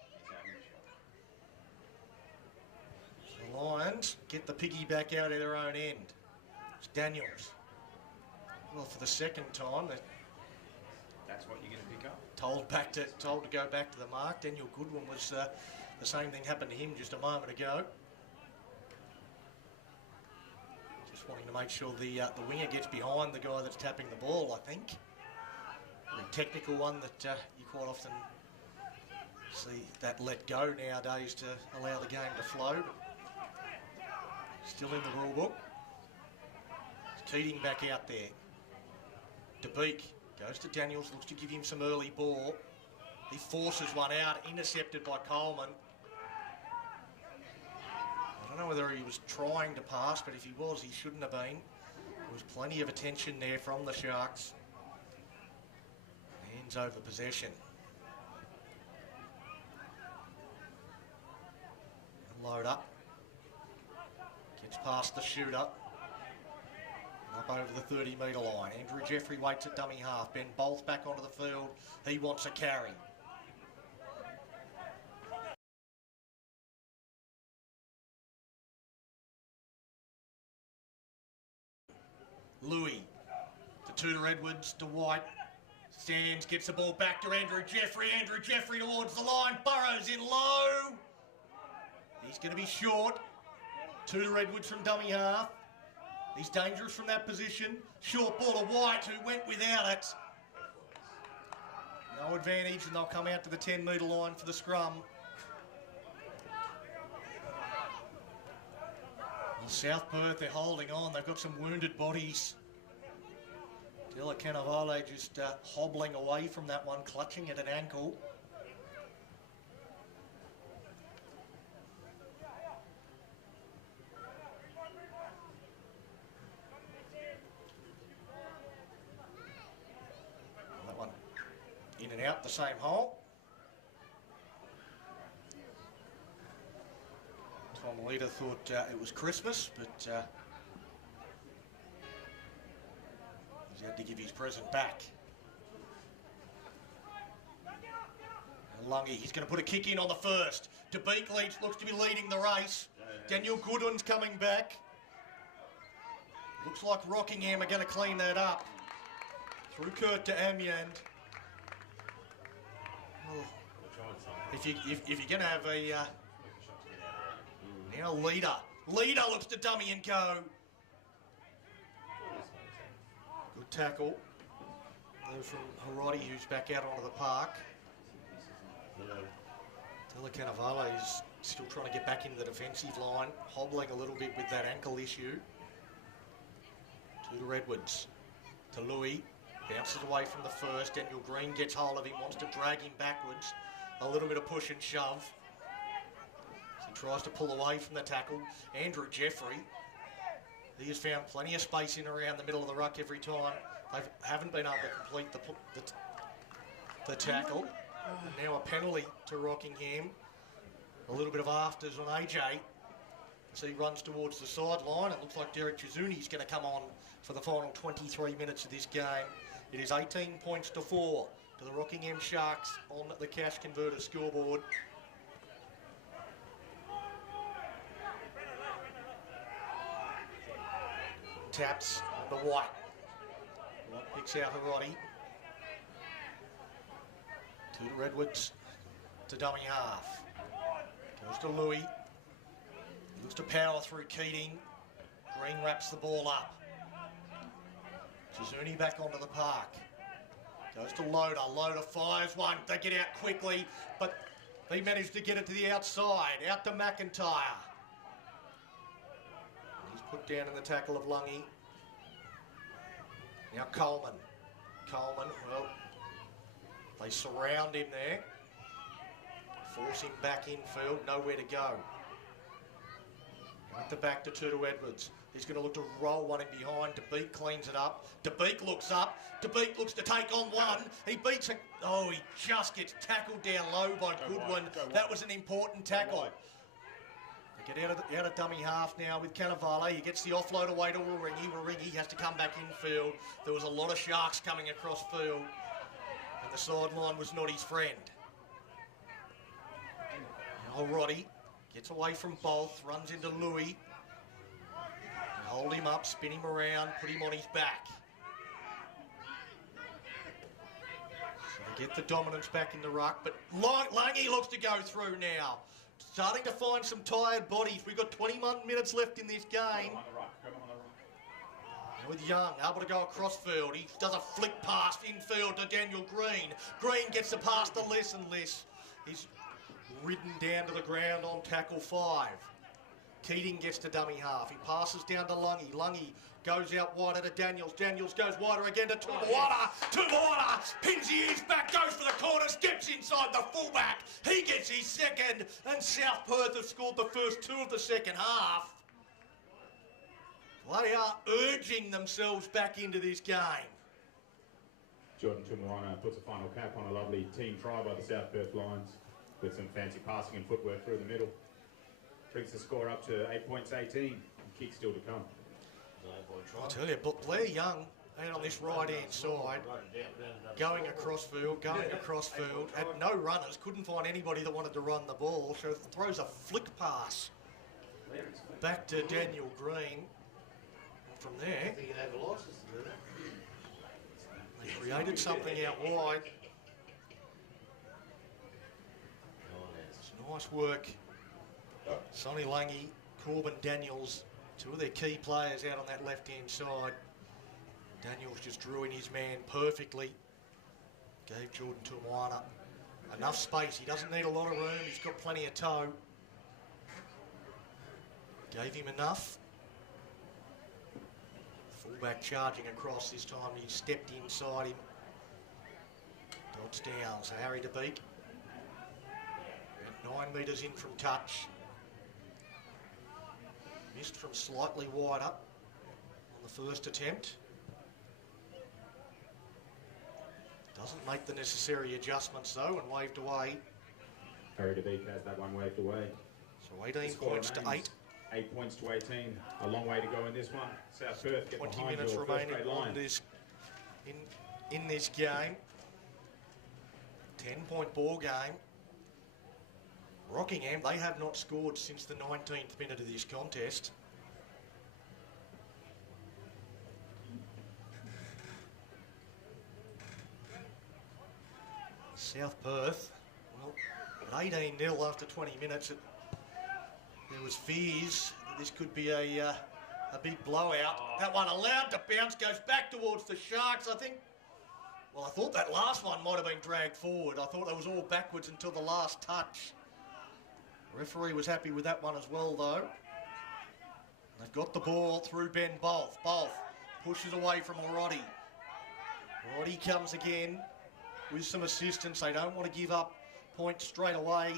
The Lions get the piggyback out of their own end. It's Daniels. Well, for the second time, That's what you're going to pick up. told to go back to the mark. Daniel Goodwin was the same thing happened to him just a moment ago. Just wanting to make sure the winger gets behind the guy that's tapping the ball, I think. A technical one that you quite often see that let go nowadays to allow the game to flow. Still in the rule book. Keating back out there. DeBeek goes to Daniels, looks to give him some early ball. He forces one out, intercepted by Coleman. I don't know whether he was trying to pass, but if he was, he shouldn't have been. There was plenty of attention there from the Sharks. Hands over possession. Load up. Gets past the shooter. Up over the 30-metre line. Andrew Jeffrey waits at dummy half. Ben Bolt back onto the field. He wants a carry. Louis to Tudor Edwards to White. Sands gets the ball back to Andrew Jeffrey. Andrew Jeffrey towards the line. Burrows in low. He's going to be short. Tudor Edwards from dummy half. He's dangerous from that position. Short ball to White, who went without it. No advantage, and they'll come out to the 10-metre line for the scrum. Well, South Perth, they're holding on. They've got some wounded bodies. Della Cannavale just hobbling away from that one, clutching at an ankle. That one in and out the same hole. Tom Leader thought it was Christmas, but he's had to give his present back. And Lungy, he's going to put a kick in on the first. DeBeek looks to be leading the race. Daniel Goodwin's coming back. Looks like Rockingham are going to clean that up. Through Kurt to Amyand. Oh. If you're going to have a... now Leader. Leader looks to dummy and go. Good tackle. There from Harodi, who's back out onto the park. Della Cannavale is still trying to get back into the defensive line, hobbling a little bit with that ankle issue. Tudor Edwards to Louis. Bounces away from the first. Daniel Green gets hold of him, wants to drag him backwards. A little bit of push and shove. He tries to pull away from the tackle. Andrew Jeffrey. He has found plenty of space in around the middle of the ruck every time. They haven't been able to complete the tackle. And now a penalty to Rockingham. A little bit of afters on AJ. As he runs towards the sideline, it looks like Derek Chizuni's going to come on for the final 23 minutes of this game. It is 18 points to 4 to the Rockingham Sharks on the Cash Converter scoreboard. Taps on the White. White picks out Harodi. Tudor Edwards to dummy half. Goes to Louis. Looks to power through Keating. Green wraps the ball up. Chizuni back onto the park. Goes to Loader. Loader fires one. They get out quickly, but they manage to get it to the outside. Out to McIntyre. He's put down in the tackle of Lungy. Now Coleman. Coleman, well, they surround him there. Force him back infield. Nowhere to go. At the back to Tudor Edwards. He's going to look to roll one in behind. DeBeek cleans it up. DeBeek looks up. DeBeek looks to take on one. He beats it. Oh, he just gets tackled down low by Goodwin. That was an important tackle. They get out of dummy half now with Cannavale. He gets the offload away to Waringi. Waringi has to come back infield. There was a lot of Sharks coming across field. And the sideline was not his friend. Now Roddy gets away from both, runs into Louis. Hold him up, spin him around, put him on his back. So they get the dominance back in the ruck, but Langy looks to go through now. Starting to find some tired bodies. We've got 21 minutes left in this game. And with Young, able to go across field. He does a flick pass infield to Daniel Green. Green gets the pass to Liss, and Liss is ridden down to the ground on tackle 5. Keating gets to dummy half. He passes down to Lungy. Lungy goes out wider to Daniels. Daniels goes wider again to Tumawana. Tumawana pins the ears back, goes for the corner, steps inside the fullback. He gets his second, and South Perth have scored the first 2 of the second half. They are urging themselves back into this game. Jordan Tumawana puts a final cap on a lovely team try by the South Perth Lions with some fancy passing and footwork through the middle. Brings the score up to 8 points 18, and kicks still to come. I tell you, but Blair Young out on this right-hand side, going across field, had no runners, couldn't find anybody that wanted to run the ball, so throws a flick pass back to Daniel Green. And from there, they created something out wide. It's nice work. Sonny Lange, Corbin Daniels, 2 of their key players out on that left-hand side. Daniels just drew in his man perfectly. Gave Jordan Tumawana enough space. He doesn't need a lot of room. He's got plenty of toe. Gave him enough. Fullback charging across this time. He stepped inside him. Dodds down. So Harry DeBeek. 9 metres in from touch. Missed from slightly wider on the first attempt. Doesn't make the necessary adjustments though, and waved away. Harry DeBeek has that one waved away. So 18 points to 8. 8 points to 18. A long way to go in this one. South Perth get 20 behind minutes your remaining first grade on line. this in this game. 10-point ball game. Rockingham, they have not scored since the 19th minute of this contest. South Perth, well, at 18-0 after 20 minutes, there was fears that this could be a big blowout. That one allowed to bounce, goes back towards the Sharks, I think. Well, I thought that last one might have been dragged forward. I thought that was all backwards until the last touch. The referee was happy with that one as well, though. They've got the ball through Ben Bolth. Bolth pushes away from Roddy. Roddy comes again with some assistance. They don't want to give up points straight away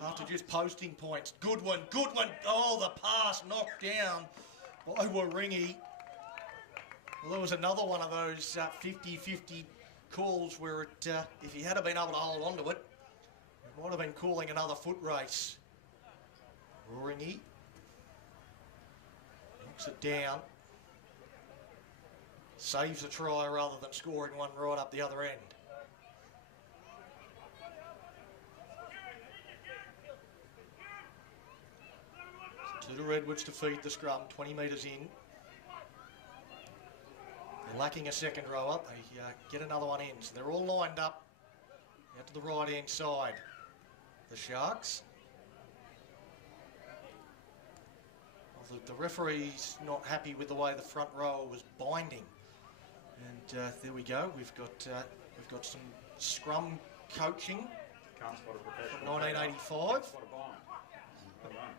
after just posting points. Goodwin. Oh, the pass knocked down by Waringi. Well, there was another one of those 50-50 calls where it, if he had been able to hold on to it, he might have been calling another foot race. Waringi knocks it down. Saves a try rather than scoring one right up the other end. So to Redwoods to feed the scrum, 20 metres in. They're lacking a second rower. They get another one in. So they're all lined up out to the right-hand side. The Sharks. Well, the referee's not happy with the way the front rower was binding. And there we go. We've got some scrum coaching Can't spot a professional. from 1985. Spot a bind. Well done.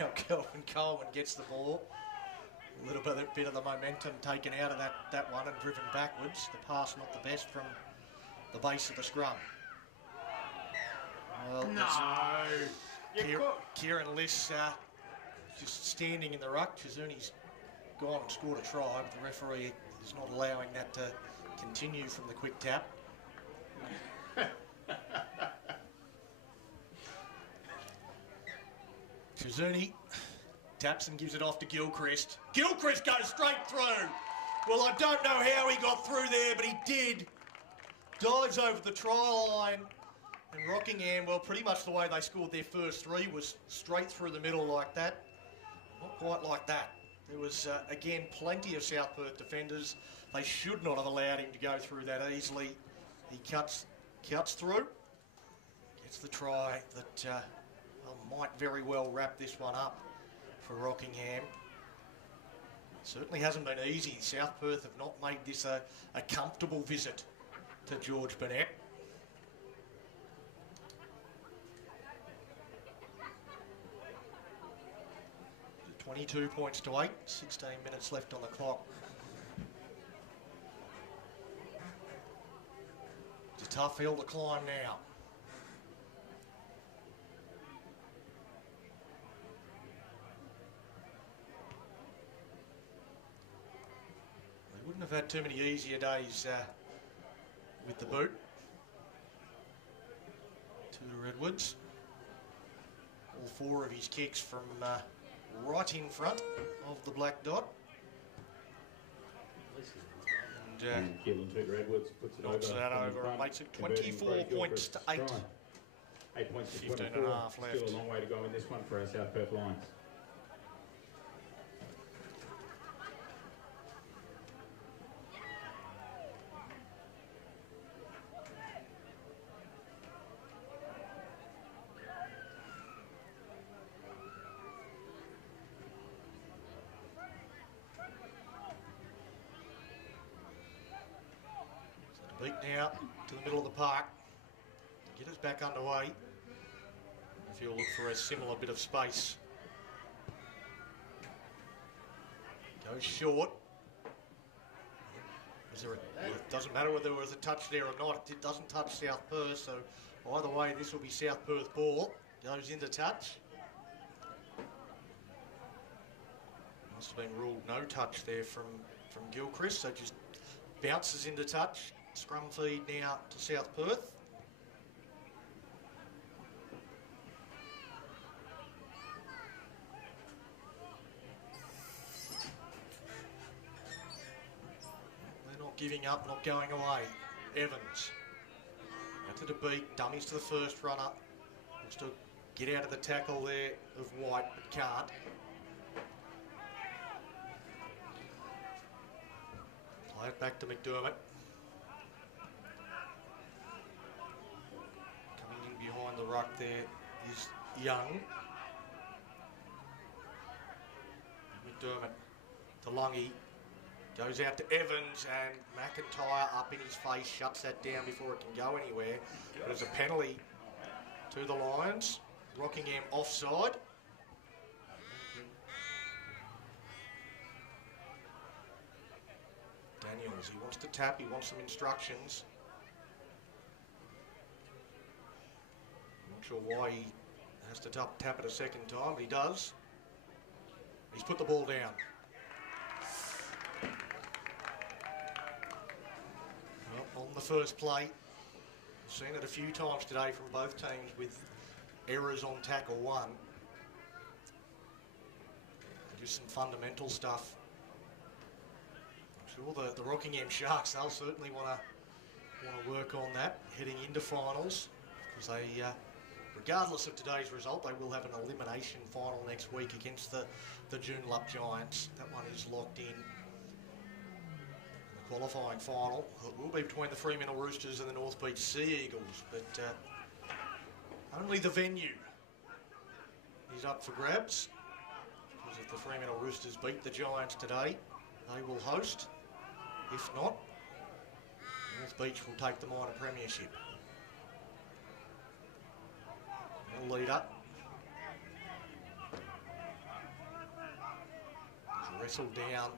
Now Kelvin Coleman gets the ball. A little bit of the momentum taken out of that one and driven backwards. The pass not the best from the base of the scrum. Well, No. Kieran Liss just standing in the ruck. Chizuni's gone and scored a try, but the referee is not allowing that to continue from the quick tap. Chizuni taps and gives it off to Gilchrist. Gilchrist goes straight through. Well, I don't know how he got through there, but he did. Dives over the try line. And Rockingham, well, pretty much the way they scored their first 3 was straight through the middle like that. Not quite like that. There was, again, plenty of South Perth defenders. They should not have allowed him to go through that easily. He cuts through. Gets the try that might very well wrap this one up for Rockingham. Certainly hasn't been easy. South Perth have not made this a comfortable visit to George Burnett. 22 points to 8, 16 minutes left on the clock. It's a tough hill to climb now. They wouldn't have had too many easier days with the boot. To the Redwoods. All 4 of his kicks from right in front of the black dot. And Keelan Redwoods puts it knocks over. that over and makes it 24 points to 8. 8 points to 15 24. and a half left. Still a long way to go in this one for our South Perth Lions. Beat now to the middle of the park to get us back underway. If you'll look for a similar bit of space. Goes short. It doesn't matter whether there was a touch there or not. It doesn't touch South Perth, so either way this will be South Perth ball. Goes into touch. Must have been ruled no touch there from Gilchrist, so just bounces into touch. Scrum feed now to South Perth. They're not giving up, not going away. Evans. Out to the beat, dummies to the first runner. Wants to get out of the tackle there of White, but can't. Play it back to McDermott. Coming in behind the ruck there is Young. McDermott to Lungy. Goes out to Evans, and McIntyre up in his face, shuts that down before it can go anywhere. There's a penalty to the Lions. Rockingham offside. Daniels, he wants to tap, he wants some instructions. Not sure why he has to tap it a second time, but he does. He's put the ball down. Well, on the first play, we've seen it a few times today from both teams with errors on tackle 1. Just some fundamental stuff. I'm sure the Rockingham Sharks, they'll certainly want to work on that heading into finals, because they, regardless of today's result, they will have an elimination final next week against the Joondalup Giants. That one is locked in. The qualifying final, it will be between the Fremantle Roosters and the North Beach Sea Eagles, but only the venue is up for grabs, because if the Fremantle Roosters beat the Giants today, they will host. If not, North Beach will take the minor premiership. The leader. He's wrestled down.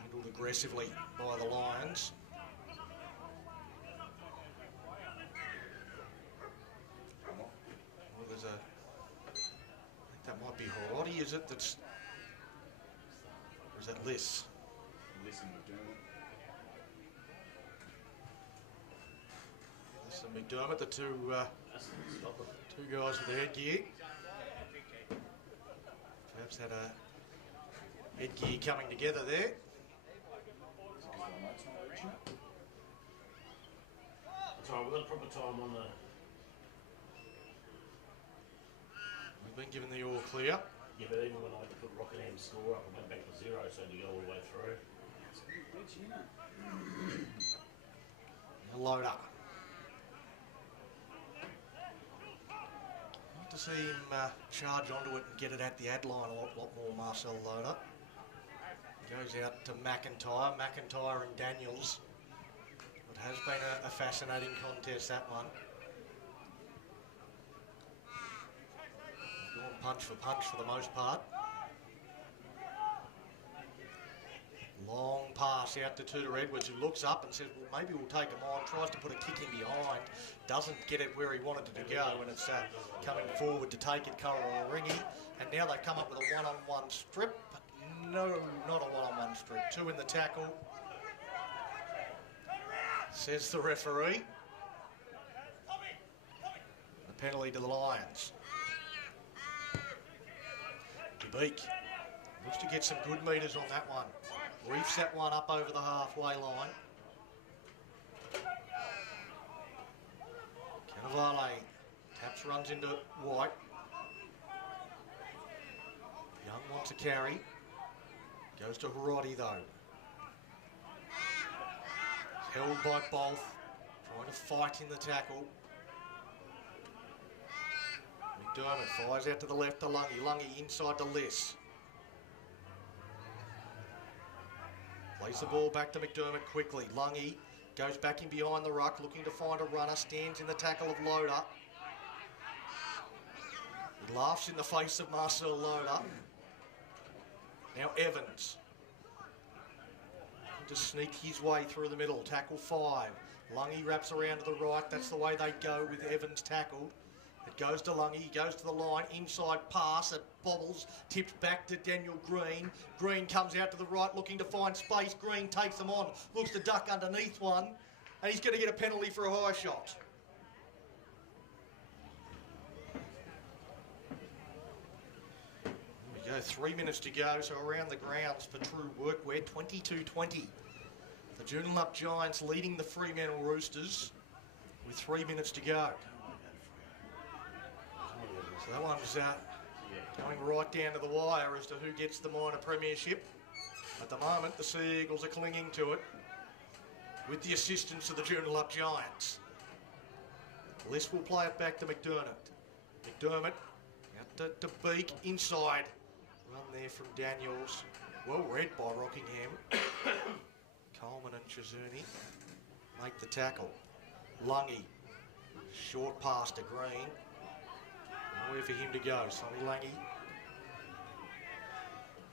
Handled aggressively by the Lions. Well, there's a... I think that might be Harodi, is it? That's... Or is that Liss? Liss and McDermott. Liss and McDermott, the two guys with the headgear. Perhaps had a headgear coming together there. Time, we've got proper time on the... We've been given the all clear. Yeah, but even when I put Rockingham's score up, I went back to 0, so to go all the way through. Loader. I'd like to see him charge onto it and get it at the ad line a lot more, Marcel Loader. Goes out to McIntyre. McIntyre and Daniels. It has been a fascinating contest, that one. punch for the most part. Long pass out to Tudor Edwards, who looks up and says, well, maybe we'll take him on. Tries to put a kick in behind. Doesn't get it where he wanted it to go, and it's coming forward to take it, Ringy. And now they've come up with a one-on-one strip. No, not a one-on-one strip. 2 in the tackle, says the referee. A penalty to the Lions. Beak looks to get some good metres on that one. Reefs that one up over the halfway line. Cannavale taps, runs into White. Young wants a carry. Goes to Hiroti though. Held by both. Trying to fight in the tackle. McDermott fires out to the left to Lungy. Lungy inside to Liss. Plays the ball back to McDermott quickly. Lungy goes back in behind the ruck, looking to find a runner. Stands in the tackle of Loader. He laughs in the face of Marcel Loader. Now Evans. To sneak his way through the middle. Tackle 5. Lungy wraps around to the right. That's the way they go with Evans tackled. It goes to Lungy, he goes to the line, inside pass, it bobbles, tipped back to Daniel Green. Green comes out to the right looking to find space. Green takes them on, looks to duck underneath one, and he's going to get a penalty for a high shot. There we go, 3 minutes to go, so around the grounds for True Workwear, 22-20. The Joondalup Giants leading the Fremantle Roosters with 3 minutes to go. So that one's going right down to the wire as to who gets the minor premiership. At the moment, the Sea Eagles are clinging to it with the assistance of the Joondalup Giants. Liss will play it back to McDermott. McDermott out to Beak, inside. Run there from Daniels. Well read by Rockingham. Coleman and Chizuni make the tackle. Lungy, short pass to Green. Nowhere for him to go. Sonny Langy.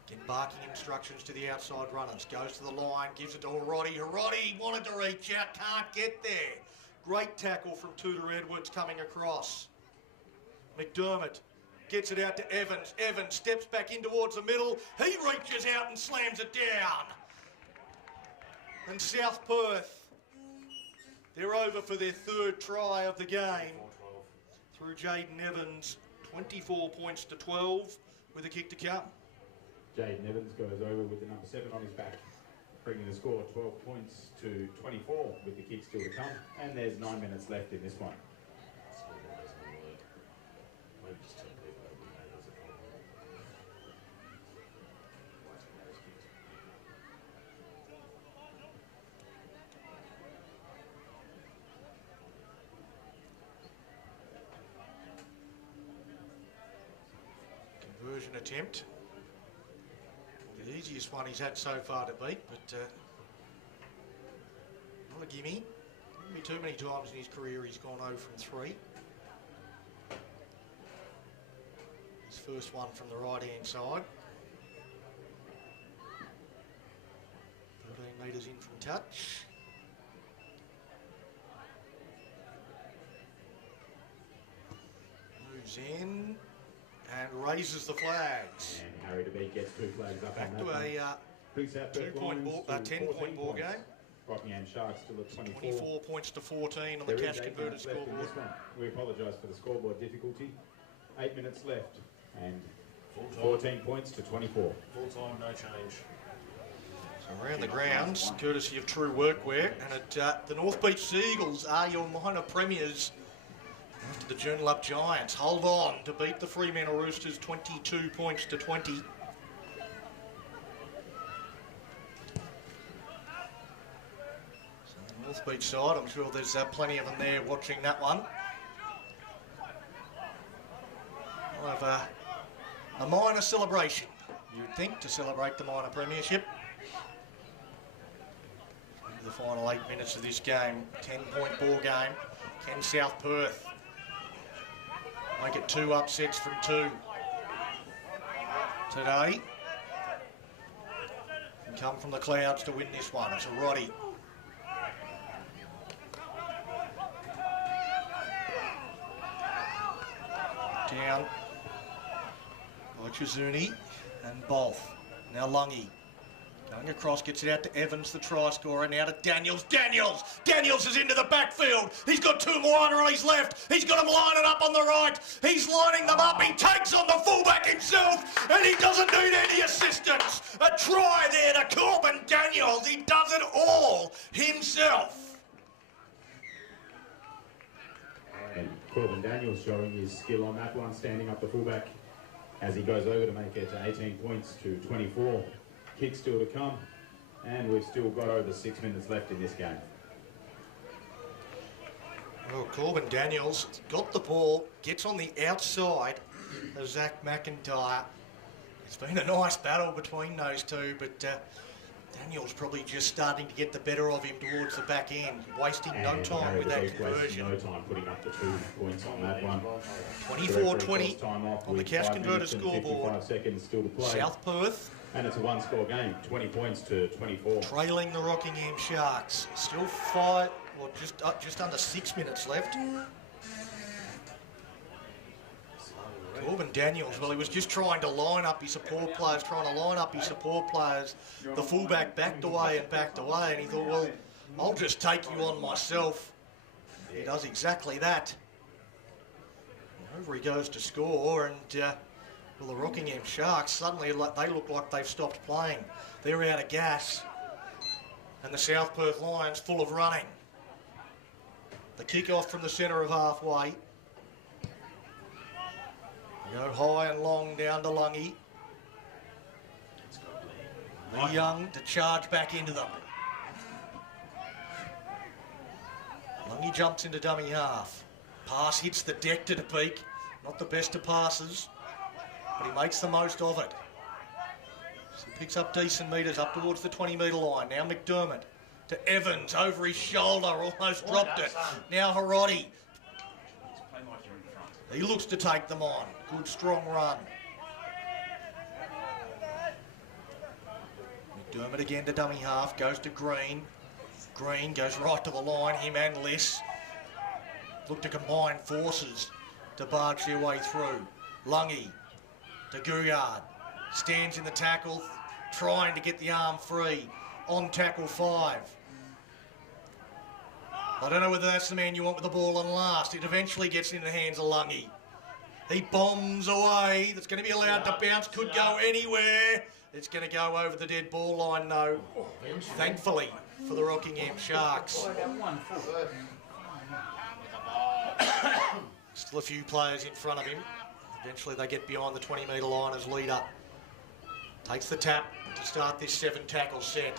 Again, barking instructions to the outside runners. Goes to the line, gives it to Hiroti. Hiroti wanted to reach out, can't get there. Great tackle from Tudor Edwards coming across. McDermott gets it out to Evans. Evans steps back in towards the middle. He reaches out and slams it down. And South Perth, they're over for their 3rd try of the game. Through Jaden Evans, 24 points to 12 with a kick to come. Jaden Evans goes over with the number 7 on his back, bringing the score 12 points to 24 with the kick still to come. And there's 9 minutes left in this one. Conversion attempt. The easiest one he's had so far to beat, but not a gimme. Wouldn't be too many times in his career he's gone 0 from 3. His first one from the right-hand side. 13 metres in from touch. Moves in. And raises the flags. And Harry DeBeek gets 2 flags up. Back on to that a 10-point ball game. Rockingham Sharks still at 24 points to 14 on the cash converted scoreboard. We apologise for the scoreboard difficulty. 8 minutes left and 14 points to 24. Full time, no change. So around the grounds, courtesy of True Workwear, and the North Beach Sea Eagles are your minor premiers. After the Joondalup Giants hold on to beat the Fremantle Roosters 22 points to 20. So the North Beach side, I'm sure there's plenty of them there watching that one. We'll have a minor celebration, you'd think, to celebrate the minor premiership. Into the final 8 minutes of this game, 10-point ball game. Can South Perth make it 2 upsets from 2? today. Can come from the clouds to win this one. It's a Roddy. Down by Chizuni and Bolth. Now Lungy. Going across, gets it out to Evans, the try scorer. Now to Daniels. Daniels is into the backfield. He's got two more on his left. He's got them lining up on the right. He's lining them up. He takes on the fullback himself, and he doesn't need any assistance. A try there to Corbin Daniels. He does it all himself. And Corbin Daniels showing his skill on that one, standing up the fullback as he goes over to make it 18 points to 24. Kick still to come, and we've still got over 6 minutes left in this game. Well, Corbin Daniels got the ball, gets on the outside of Zach McIntyre. It's been a nice battle between those two, but Daniels probably just starting to get the better of him towards the back end, wasting no time with that conversion. No time putting up the 2 points on that one. 24-20 on the cash converter scoreboard. 55 seconds still to play. South Perth. And it's a one-score game, 20 points to 24. Trailing the Rockingham Sharks. Still just under 6 minutes left. Corbin Daniels, well, he was just trying to line up his support players, The fullback backed away, and he thought, well, I'll just take you on myself. He does exactly that. And over he goes to score, and well, the Rockingham Sharks, suddenly they look like they've stopped playing. They're out of gas. And the South Perth Lions full of running. The kick-off from the centre of halfway. Go high and long down to Lungy. Lee Young to charge back into them. Lungy jumps into dummy half. Pass hits the deck to Peak. Not the best of passes, but he makes the most of it. So he picks up decent metres up towards the 20-metre line. Now McDermott to Evans over his shoulder, almost dropped it. Now Harodi. He looks to take them on. Good strong run. McDermott again to dummy half, goes to Green. Green goes right to the line, him and Liss. Look to combine forces to barge their way through. Lungy to Gugard. Stands in the tackle, trying to get the arm free. On tackle 5. I don't know whether that's the man you want with the ball on last. It eventually gets into the hands of Lungy. He bombs away. That's going to be allowed to bounce. Could go anywhere. It's going to go over the dead ball line, though. Thankfully for the Rockingham Sharks. Still a few players in front of him. Eventually they get behind the 20-metre line as leader. Takes the tap to start this 7-tackle set.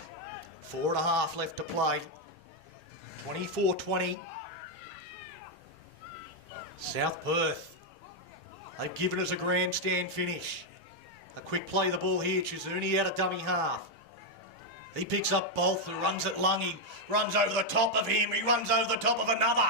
4.5 left to play. 24-20. South Perth. They've given us a grandstand finish. A quick play the ball here. Chizuni out of dummy half. He picks up Bolth, who runs at Lungy. Runs over the top of him. He runs over the top of another.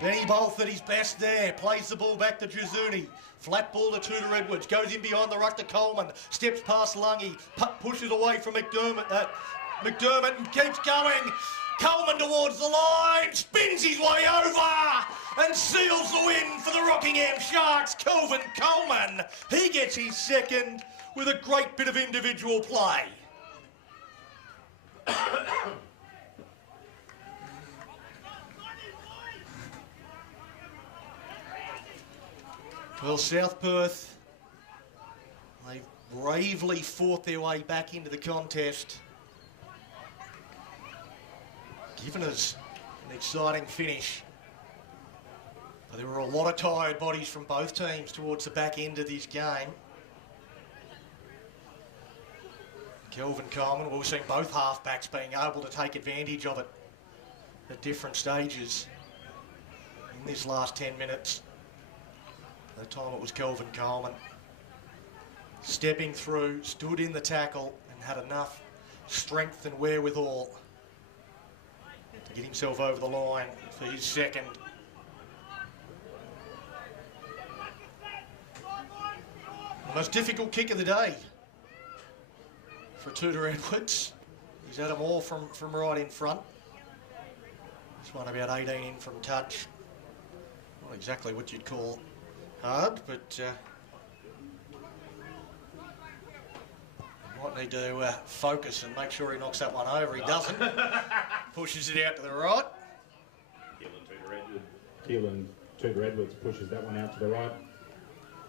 Benny Bolth at his best there. Plays the ball back to Chizuni. Flat ball to Tudor Edwards. Goes in behind the ruck to Coleman. Steps past Lungy. Pushes away from McDermott. McDermott and keeps going. Coleman towards the line, spins his way over and seals the win for the Rockingham Sharks. Kelvin Coleman, he gets his second with a great bit of individual play. Well, South Perth, they bravely fought their way back into the contest, giving us an exciting finish. But there were a lot of tired bodies from both teams towards the back end of this game. Kelvin Coleman, well, we've seen both halfbacks being able to take advantage of it at different stages in this last 10 minutes. At the time it was Kelvin Coleman. Stepping through, stood in the tackle and had enough strength and wherewithal to get himself over the line for his second. The most difficult kick of the day for Tudor Edwards. He's had them all from right in front. This one about 18 in from touch. Not exactly what you'd call hard, but might need to focus and make sure he knocks that one over. He doesn't. Pushes it out to the right. Keelan Tudor Edwards pushes that one out to the right.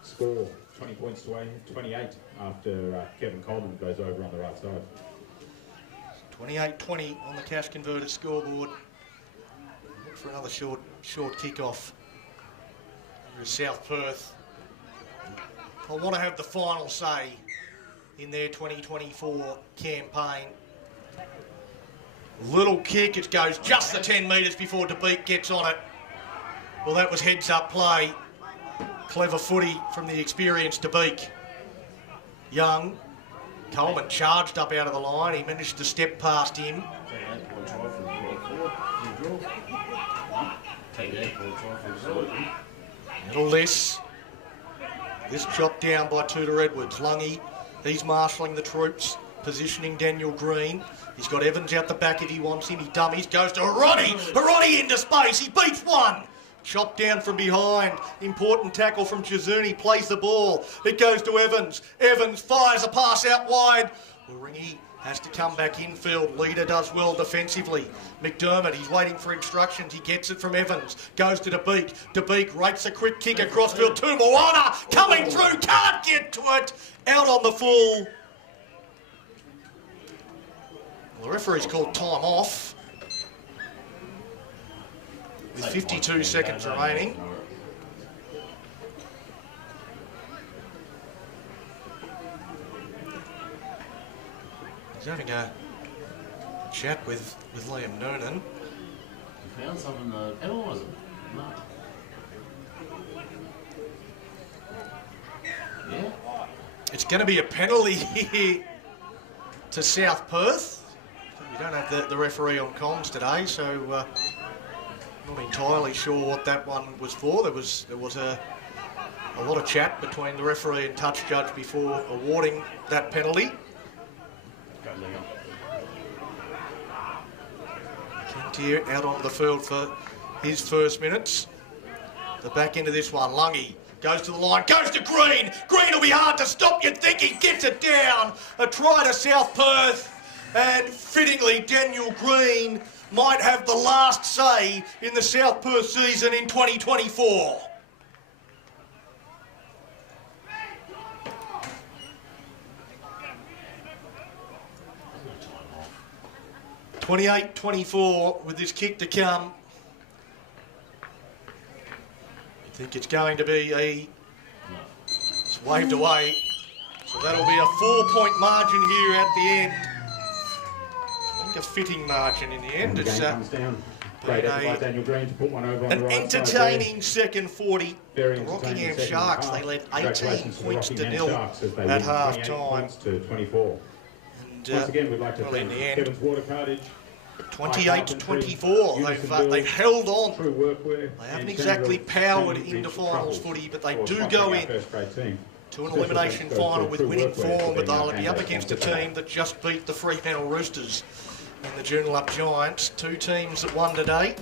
Score 20 points to 28 after Kevin Coleman goes over on the right side. 28-20 on the cash converter scoreboard. Look for another short kick-off. Here's South Perth. I want to have the final say in their 2024 campaign. Little kick, it goes just the 10 metres before DeBeek gets on it. Well, that was heads-up play. Clever footy from the experienced DeBeek. Young. Coleman charged up out of the line. He managed to step past him. Little less. This chopped down by Tudor Edwards. Lungy, he's marshalling the troops, positioning Daniel Green. He's got Evans out the back if he wants him. He dummies, goes to Harotti. Harotti into space. He beats one. Chopped down from behind. Important tackle from Chizuni. Plays the ball. It goes to Evans. Evans fires a pass out wide. Ringy has to come back infield. Leader does well defensively. McDermott, he's waiting for instructions. He gets it from Evans. Goes to DeBeek. DeBeek rates a quick kick across field to Moana. Coming through. Can't get to it. Out on the full. The referee's called time off. With 52 seconds remaining. He's having a chat with Liam Noonan. You found something to penalise him? No. Yeah? It's going to be a penalty here to South Perth. We don't have the referee on comms today, so not entirely sure what that one was for. There was a lot of chat between the referee and touch judge before awarding that penalty. Kintier out onto the field for his first minutes. The back end of this one, Lungy goes to the line, goes to Green. Green will be hard to stop, you'd think. He gets it down. A try to South Perth. And fittingly, Daniel Green might have the last say in the South Perth season in 2024. (28-24) with this kick to come. I think it's going to be it's waved away. So that'll be a 4-point margin here at the end. A fitting margin in the end. It's Great effort by Daniel Green to put one over on the an right entertaining second 40. Very The Rockingham second Sharks, half. they led 18 Congratulations points to the nil Rockingham Sharks as they at win half 28 time. points to 24. And, Once again, we'd like to well, in thank the end, Kevin's Water Cartage. 28-24. They've held on. True workwear, They haven't and exactly General powered Team into Reach finals Troubles footy, but they for do sponsoring go our in first grade team. to an Special elimination thanks goes final to with True winning Workwear form, for but being they'll our be up handbag against a sponsor. team that just beat the Fremantle Roosters and the Joondalup Giants. Two teams that won today.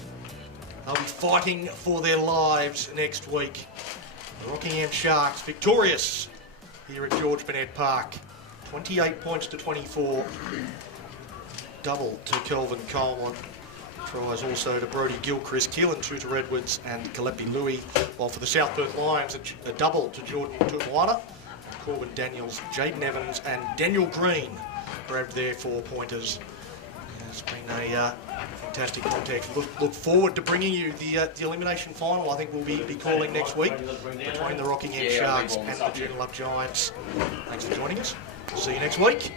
They'll be fighting for their lives next week. The Rockingham Sharks victorious here at George Burnett Park. 28 points to 24. Double to Kelvin Coleman. Tries also to Brodie Gilchrist, Keelan Tudor Edwards and Kalepi Louis. While for the South Perth Lions, a double to Jordan Tutuana, Corbin Daniels, Jaden Evans and Daniel Green grabbed their 4-pointers. It's been a fantastic contact. Look forward to bringing you the elimination final. I think we'll be calling next week between the Rockingham Sharks and the Joondalup Giants. Thanks for joining us. See you next week.